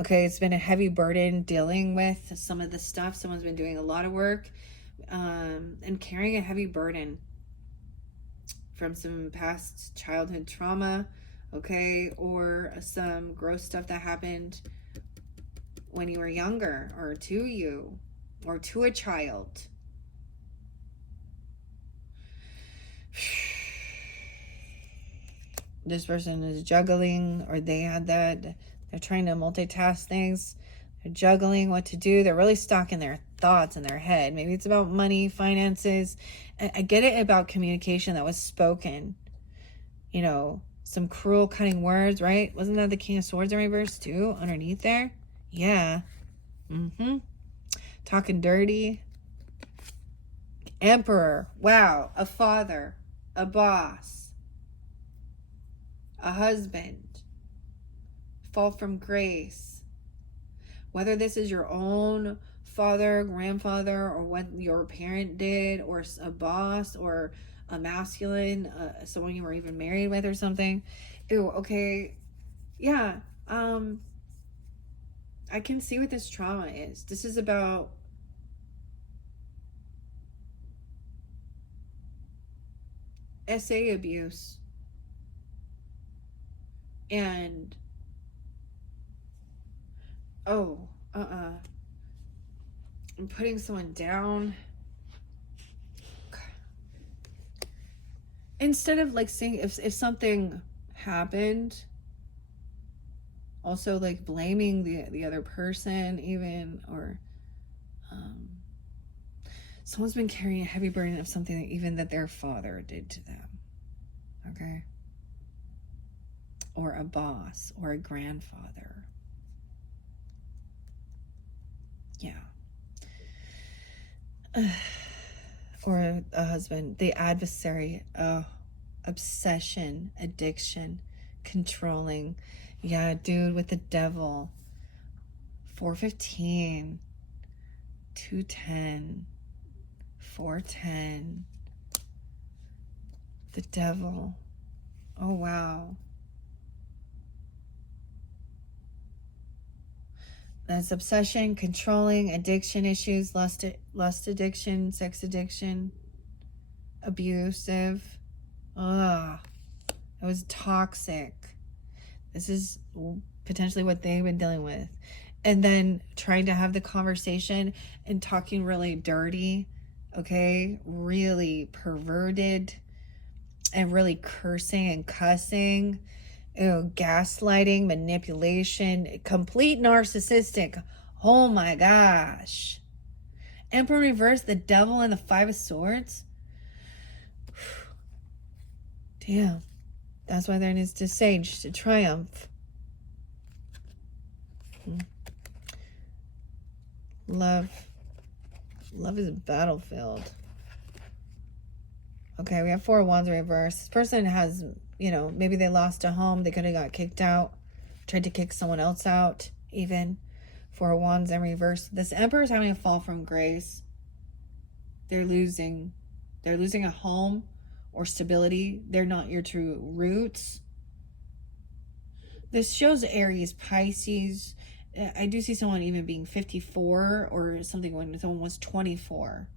Okay, it's been a heavy burden dealing with some of the stuff. Someone's been doing a lot of work and carrying a heavy burden from some past childhood trauma, okay, or some gross stuff that happened when you were younger, or to you, or to a child. This person is juggling, or they had that. They're trying to multitask things. They're juggling what to do. They're really stuck in their thoughts in their head. Maybe it's about money, finances. I get it about communication that was spoken. Some cruel, cutting words, right? Wasn't that the King of Swords in reverse too, underneath there? Yeah. Talking dirty. Emperor. Wow. A father. A boss. A husband. Fall from grace. Whether this is your own father, grandfather, or what your parent did, or a boss, or a masculine, someone you were even married with or something. Ew, okay. Yeah. I can see what this trauma is. This is about SA abuse. And I'm putting someone down. Instead of like saying if something happened, also like blaming the other person even, or someone's been carrying a heavy burden of something that their father did to them. Okay? Or a boss, or a grandfather. Yeah. Or a husband, the adversary, obsession, addiction, controlling. Yeah, dude with the devil. 415, 210, 410. The devil. Oh, wow. That's obsession, controlling, addiction issues, lust addiction, sex addiction, abusive. It was toxic. This is potentially what they've been dealing with. And then trying to have the conversation and talking really dirty, okay? Really perverted and really cursing and cussing. Gaslighting, manipulation, complete narcissistic. Oh my gosh. Emperor reverse, the devil, and the 5 of Swords. Damn. That's why there needs to sage to triumph. Love. Love is a battlefield. Okay, we have 4 of Wands in reverse. This person has, maybe they lost a home. They could have got kicked out. Tried to kick someone else out, even. 4 of Wands in reverse. This Emperor is having a fall from grace. They're losing a home or stability. They're not your true roots. This shows Aries, Pisces. I do see someone even being 54 or something when someone was 24.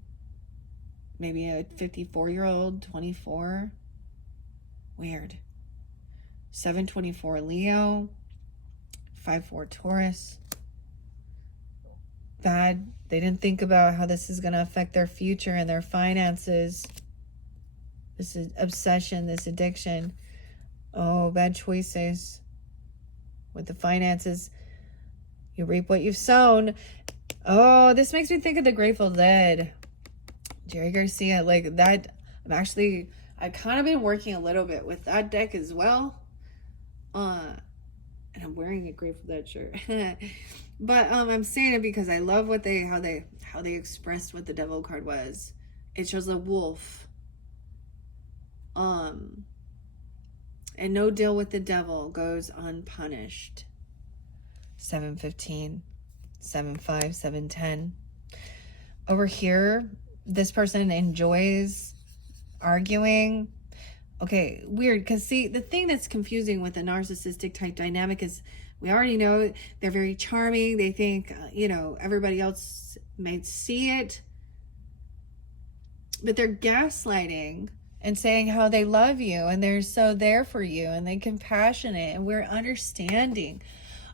Maybe a 54-year-old, 24. Weird. 724 Leo. 5-4 Taurus. Bad. They didn't think about how this is going to affect their future and their finances. This is obsession, this addiction. Oh, bad choices. With the finances, you reap what you've sown. Oh, this makes me think of the Grateful Dead. Jerry Garcia, like that. I've kind of been working a little bit with that deck as well. And I'm wearing a Grateful Dead shirt. But I'm saying it because I love how they expressed what the devil card was. It shows a wolf. And no deal with the devil goes unpunished. 7:15, 7:5, 7:10. Over here, this person enjoys arguing. Okay, weird, because see, the thing that's confusing with the narcissistic type dynamic is we already know they're very charming. They think, everybody else might see it. But they're gaslighting and saying how they love you and they're so there for you and they're compassionate and we're understanding.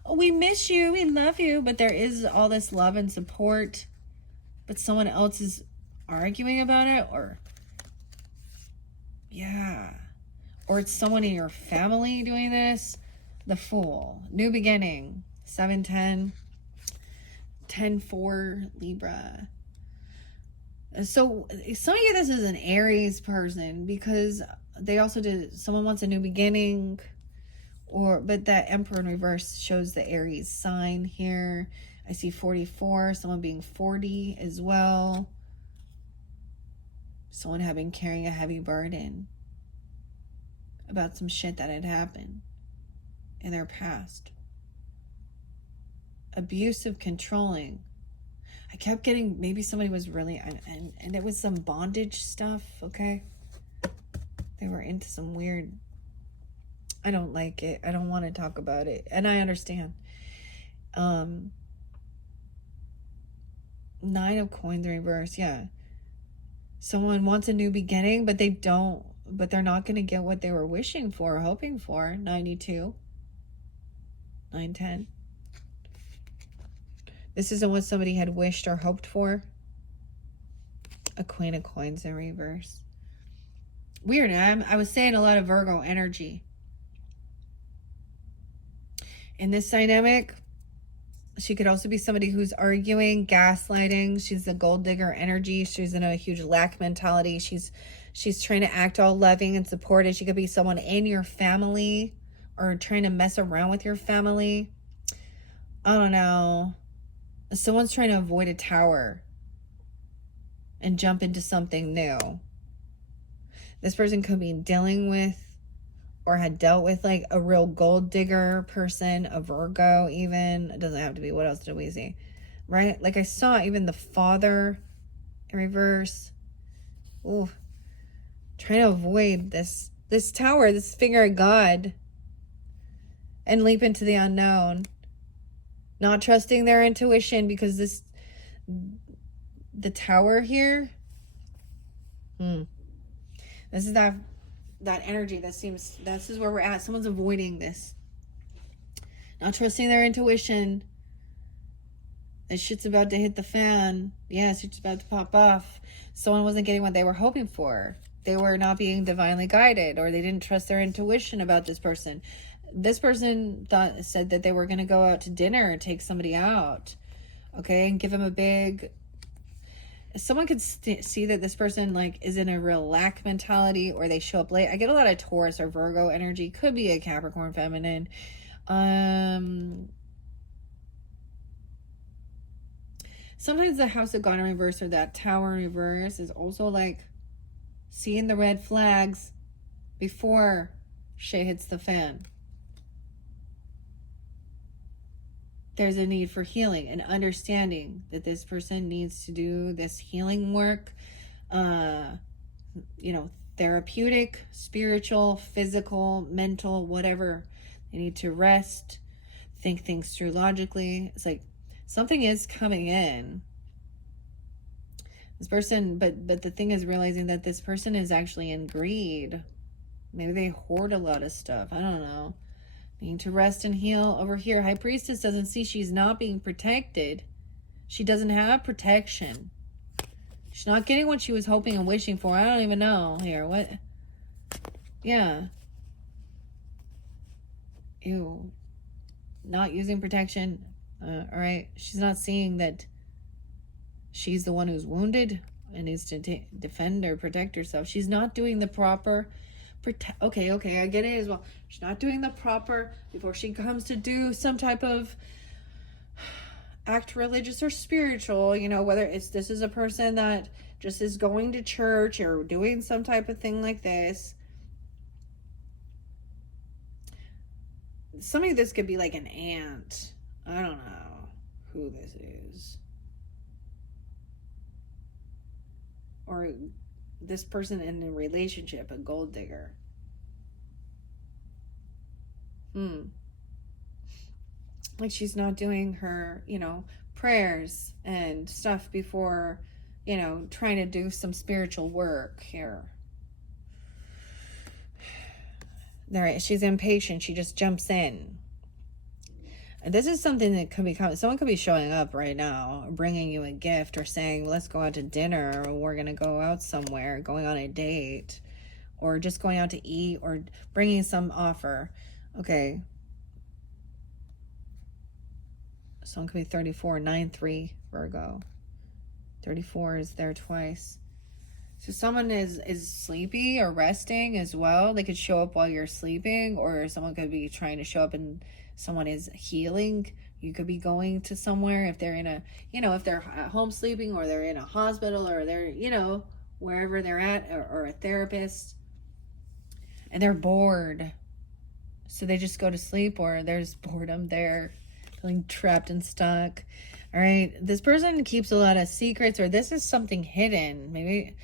Oh, we miss you, we love you, but there is all this love and support. But someone else is arguing about it, or or it's someone in your family doing this. The Fool, new beginning, 7:10, 10:4, Libra. So some of you, this is an Aries person, because they also someone wants a new beginning, but that Emperor in reverse shows the Aries sign here. I see 44, someone being 40 as well. Someone carrying a heavy burden about some shit that had happened in their past. Abusive, controlling. I kept getting, maybe somebody was really, and it was some bondage stuff, okay? They were into some weird, I don't like it. I don't want to talk about it. And I understand. 9 of Coins in reverse, yeah. Someone wants a new beginning, but they're not going to get what they were wishing for, hoping for. 92. 910. This isn't what somebody had wished or hoped for. A Queen of Coins in reverse. Weird. I was saying a lot of Virgo energy. In this dynamic, she could also be somebody who's arguing, gaslighting. She's the gold digger energy. She's in a huge lack mentality. She's trying to act all loving and supportive. She could be someone in your family or trying to mess around with your family. I don't know. Someone's trying to avoid a tower and jump into something new. This person could be dealing with or had dealt with like a real gold digger person, a Virgo even. It doesn't have to be. What else did we see? Right? Like I saw even the Father in reverse. Ooh. Trying to avoid this tower, this finger of God, and leap into the unknown. Not trusting their intuition, because the tower here, this is that energy that seems, this is where we're at. Someone's avoiding this. Not trusting their intuition. That shit's about to hit the fan. Yes, it's about to pop off. Someone wasn't getting what they were hoping for. They were not being divinely guided, or they didn't trust their intuition about this person. This person said that they were going to go out to dinner and take somebody out, okay, and give them a big. Someone could see that this person like is in a real lack mentality, or they show up late. I get a lot of Taurus or Virgo energy. Could be a Capricorn feminine. Sometimes the House of God in reverse or that Tower in reverse is also like seeing the red flags before shit hits the fan. There's a need for healing and understanding that this person needs to do this healing work, therapeutic, spiritual, physical, mental, whatever. They need to rest, think things through logically. It's like something is coming in. This person, but the thing is realizing that this person is actually in greed. Maybe they hoard a lot of stuff. I don't know. Need to rest and heal. Over here, High Priestess doesn't see she's not being protected. She doesn't have protection. She's not getting what she was hoping and wishing for. I don't even know here. What? Yeah. Ew. Not using protection. All right. She's not seeing that she's the one who's wounded and needs to defend or protect herself. She's not doing the proper Okay, I get it as well. She's not doing the proper before she comes to do some type of act religious or spiritual, you know, whether this is a person that just is going to church or doing some type of thing like this. Somebody, this could be like an aunt. I don't know who this is. Or this person in a relationship, a gold digger. Like she's not doing her, you know, prayers and stuff before, you know, trying to do some spiritual work here. There, she's impatient. She just jumps in. And this is something that could be coming. Someone could be showing up right now, bringing you a gift or saying, let's go out to dinner, or we're going to go out somewhere, going on a date, or just going out to eat, or bringing some offer. Okay. Someone could be 34, 9-3, Virgo. 34 is there twice. So someone is sleepy or resting as well. They could show up while you're sleeping, or someone could be trying to show up and someone is healing. You could be going to somewhere if they're in a, you know, if they're at home sleeping, or they're in a hospital, or they're, you know, wherever they're at, or a therapist, and they're bored. So they just go to sleep, or there's boredom there, feeling trapped and stuck. All right. This person keeps a lot of secrets, or this is something hidden. Maybe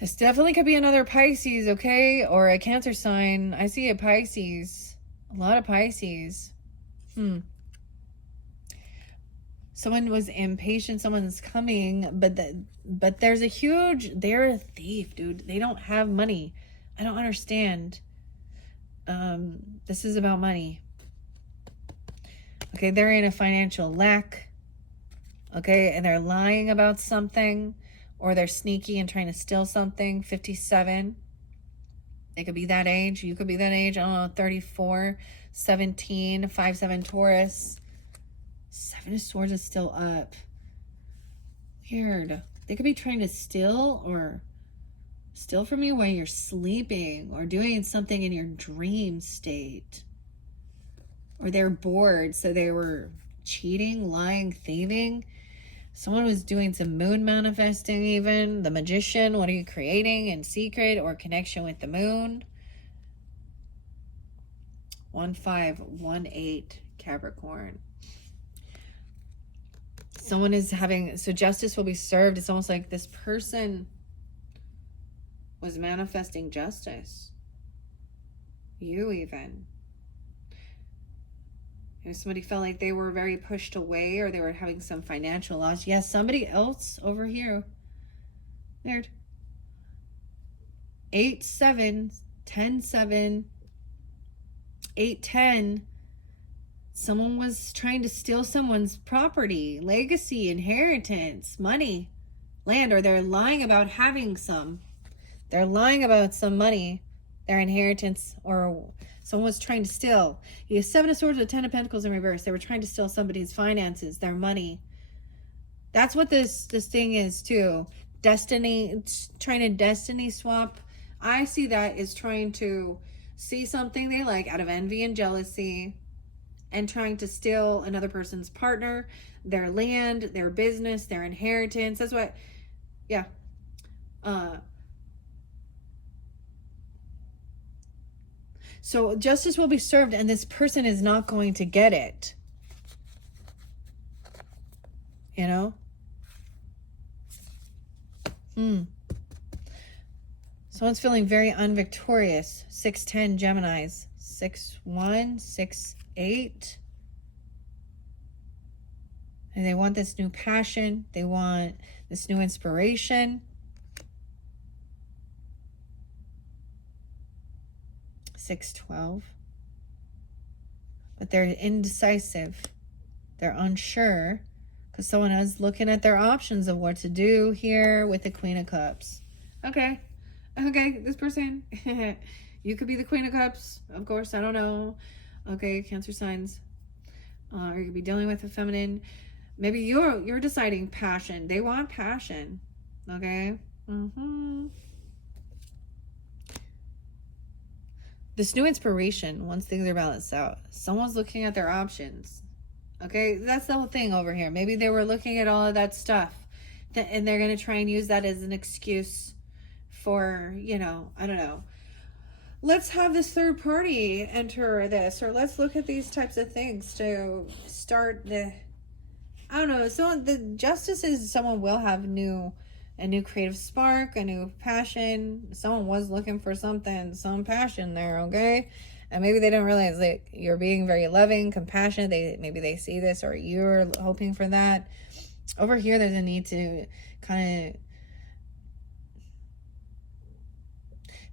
this definitely could be another Pisces, okay? Or a Cancer sign. I see a Pisces. A lot of Pisces. Someone was impatient. Someone's coming. But there's a huge... They're a thief, dude. They don't have money. I don't understand. This is about money. Okay, they're in a financial lack. Okay, and they're lying about something. Or they're sneaky and trying to steal something. 57. They could be that age. You could be that age. I don't know, 34, 17, 5-7 Taurus. 7 of Swords is still up. Weird. They could be trying to steal from you while you're sleeping, or doing something in your dream state. Or they're bored, so they were cheating, lying, thieving. Someone was doing some moon manifesting even. The Magician, what are you creating in secret or connection with the moon? 1-5-1-8 Capricorn. Someone is having, so justice will be served. It's almost like this person was manifesting justice. You even. If somebody felt like they were very pushed away, or they were having some financial loss. Yes, somebody else over here. Weird. 8-7, 10-7, 8-10. Someone was trying to steal someone's property, legacy, inheritance, money, land, or they're lying about having some. They're lying about some money, their inheritance, or someone was trying to steal. You have 7 of Swords with 10 of Pentacles in reverse. They were trying to steal somebody's finances, their money. That's what this thing is too. Destiny, trying to destiny swap. I see that as trying to see something they like out of envy and jealousy, and trying to steal another person's partner, their land, their business, their inheritance. That's what, yeah. So justice will be served, and this person is not going to get it. You know? Someone's feeling very unvictorious. 6-10 Geminis. 6-1, 6-8. And they want this new passion. They want this new inspiration. 6-12. But they're indecisive. They're unsure. Because someone is looking at their options of what to do here with the Queen of Cups. Okay. Okay, this person. You could be the Queen of Cups. Of course, I don't know. Okay, Cancer signs. Or you could be dealing with a feminine. Maybe you're deciding passion. They want passion. Okay? this new inspiration once things are balanced out. Someone's looking at their options. Okay, that's the whole thing over here. Maybe they were looking at all of that stuff and they're going to try and use that as an excuse for, you know, I don't know. Let's have this third party enter this, or let's look at these types of things to start the, I don't know. So the justice is someone will have a new creative spark, a new passion. Someone was looking for something, some passion there, okay? And maybe they don't realize that you're being very loving, compassionate. Maybe they see this, or you're hoping for that. Over here, there's a need to kind of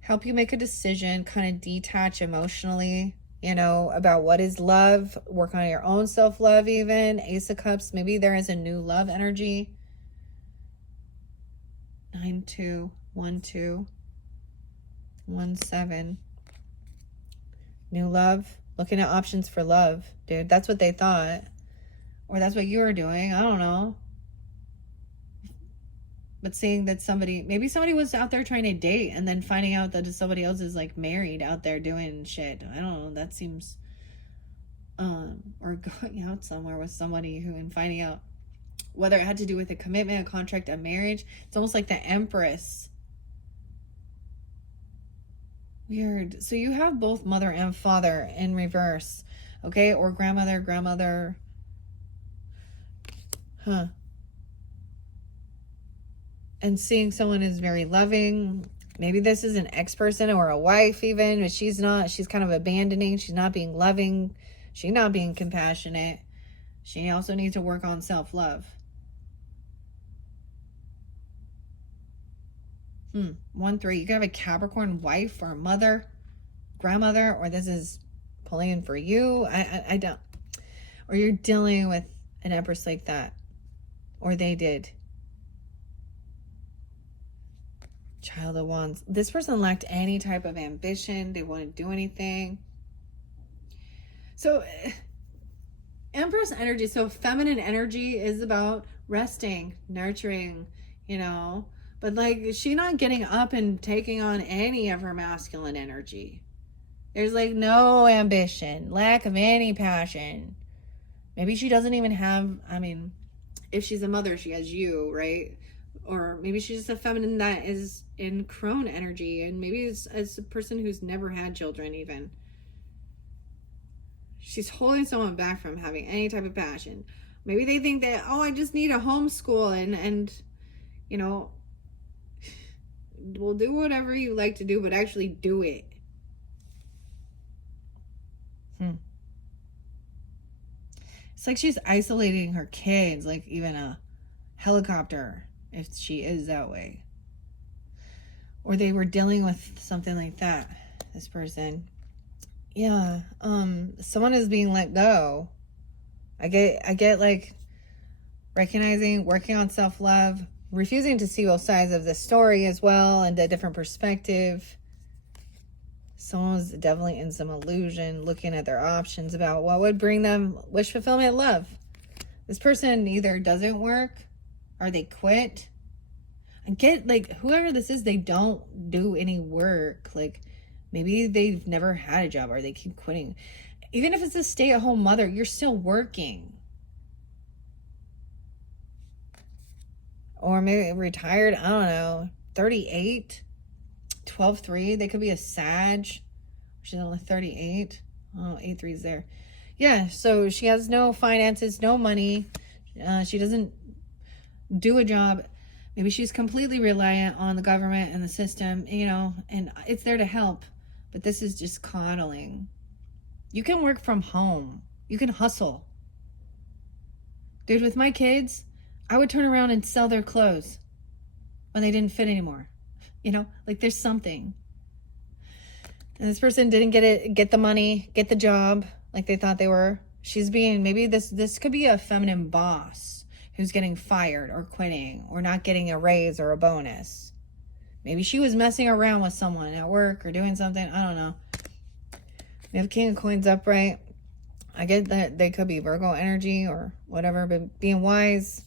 help you make a decision, kind of detach emotionally, you know, about what is love, work on your own self-love even. Ace of Cups, maybe there is a new love energy. 9-2, 1-2, 1-7. New love, looking at options for love, dude. That's what they thought, or that's what you were doing. I don't know. But seeing that maybe somebody was out there trying to date and then finding out that somebody else is like married out there doing shit. I don't know. That seems, or going out somewhere with somebody who, and finding out whether it had to do with a commitment, a contract, a marriage. It's almost like the Empress. Weird. So you have both mother and father in reverse, okay? Or grandmother. Huh. And seeing someone is very loving. Maybe this is an ex-person or a wife even, but she's not. She's kind of abandoning. She's not being loving. She's not being compassionate. She also needs to work on self-love. 1-3. You could have a Capricorn wife or mother, grandmother, or this is pulling in for you. I don't. Or you're dealing with an Empress like that. Or they did. Child of Wands. This person lacked any type of ambition. They wouldn't do anything. So, Empress energy. So, feminine energy is about resting, nurturing, you know. But, like, she's not getting up and taking on any of her masculine energy. There's, like, no ambition, lack of any passion. Maybe she doesn't even have, I mean, if she's a mother, she has you, right? Or maybe she's just a feminine that is in crone energy. And maybe it's a person who's never had children even. She's holding someone back from having any type of passion. Maybe they think that, oh, I just need a homeschool and you know, we'll do whatever you like to do, but actually do it. It's like she's isolating her kids, like even a helicopter, if she is that way. Or they were dealing with something like that, this person. Yeah, someone is being let go. I get like recognizing, working on self-love, refusing to see both sides of the story as well and a different perspective. Someone's definitely in some illusion, looking at their options about what would bring them wish fulfillment, love. This person either doesn't work or they quit. And get, like, whoever this is, they don't do any work. Like, maybe they've never had a job or they keep quitting. Even if it's a stay-at-home mother, you're still working. Or maybe retired, I don't know, 38, 12-3. They could be a Sag. She's only 38. Oh, 8-3 is there. Yeah, so she has no finances, no money. She doesn't do a job. Maybe she's completely reliant on the government and the system, you know, and it's there to help. But this is just coddling. You can work from home. You can hustle. Dude, with my kids, I would turn around and sell their clothes when they didn't fit anymore. You know, like there's something. And this person didn't get the money, get the job like they thought they were. She's being, maybe this could be a feminine boss who's getting fired or quitting or not getting a raise or a bonus. Maybe she was messing around with someone at work or doing something. I don't know. We have King of Coins upright. I get that they could be Virgo energy or whatever, but being wise,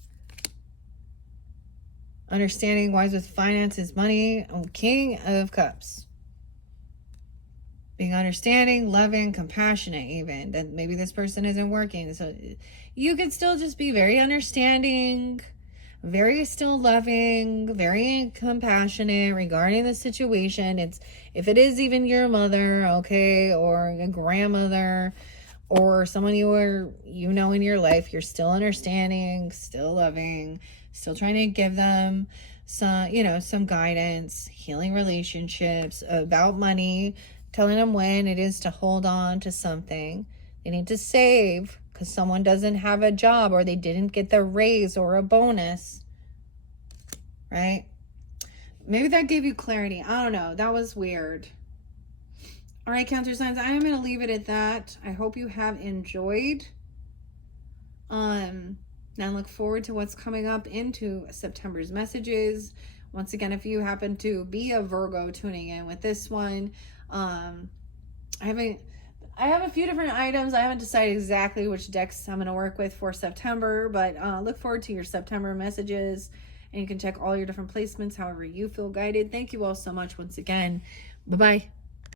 understanding, wise with finances, money. Oh, King of Cups. being understanding, loving, compassionate, even that maybe this person isn't working. So you could still just be very understanding, very still loving, very compassionate regarding the situation. It's if it is even your mother, okay, or a grandmother, or someone you know in your life, you're still understanding, still loving, still trying to give them some guidance, healing relationships, about money, telling them when it is to hold on to something. They need to save because someone doesn't have a job or they didn't get the raise or a bonus, right? Maybe that gave you clarity. I don't know. That was weird. All right, Cancer signs, I am going to leave it at that. I hope you have enjoyed. Now look forward to what's coming up into September's messages. Once again, if you happen to be a Virgo tuning in with this one, I have a few different items. I haven't decided exactly which decks I'm going to work with for September, but look forward to your September messages, and you can check all your different placements however you feel guided. Thank you all so much once again. Bye-bye.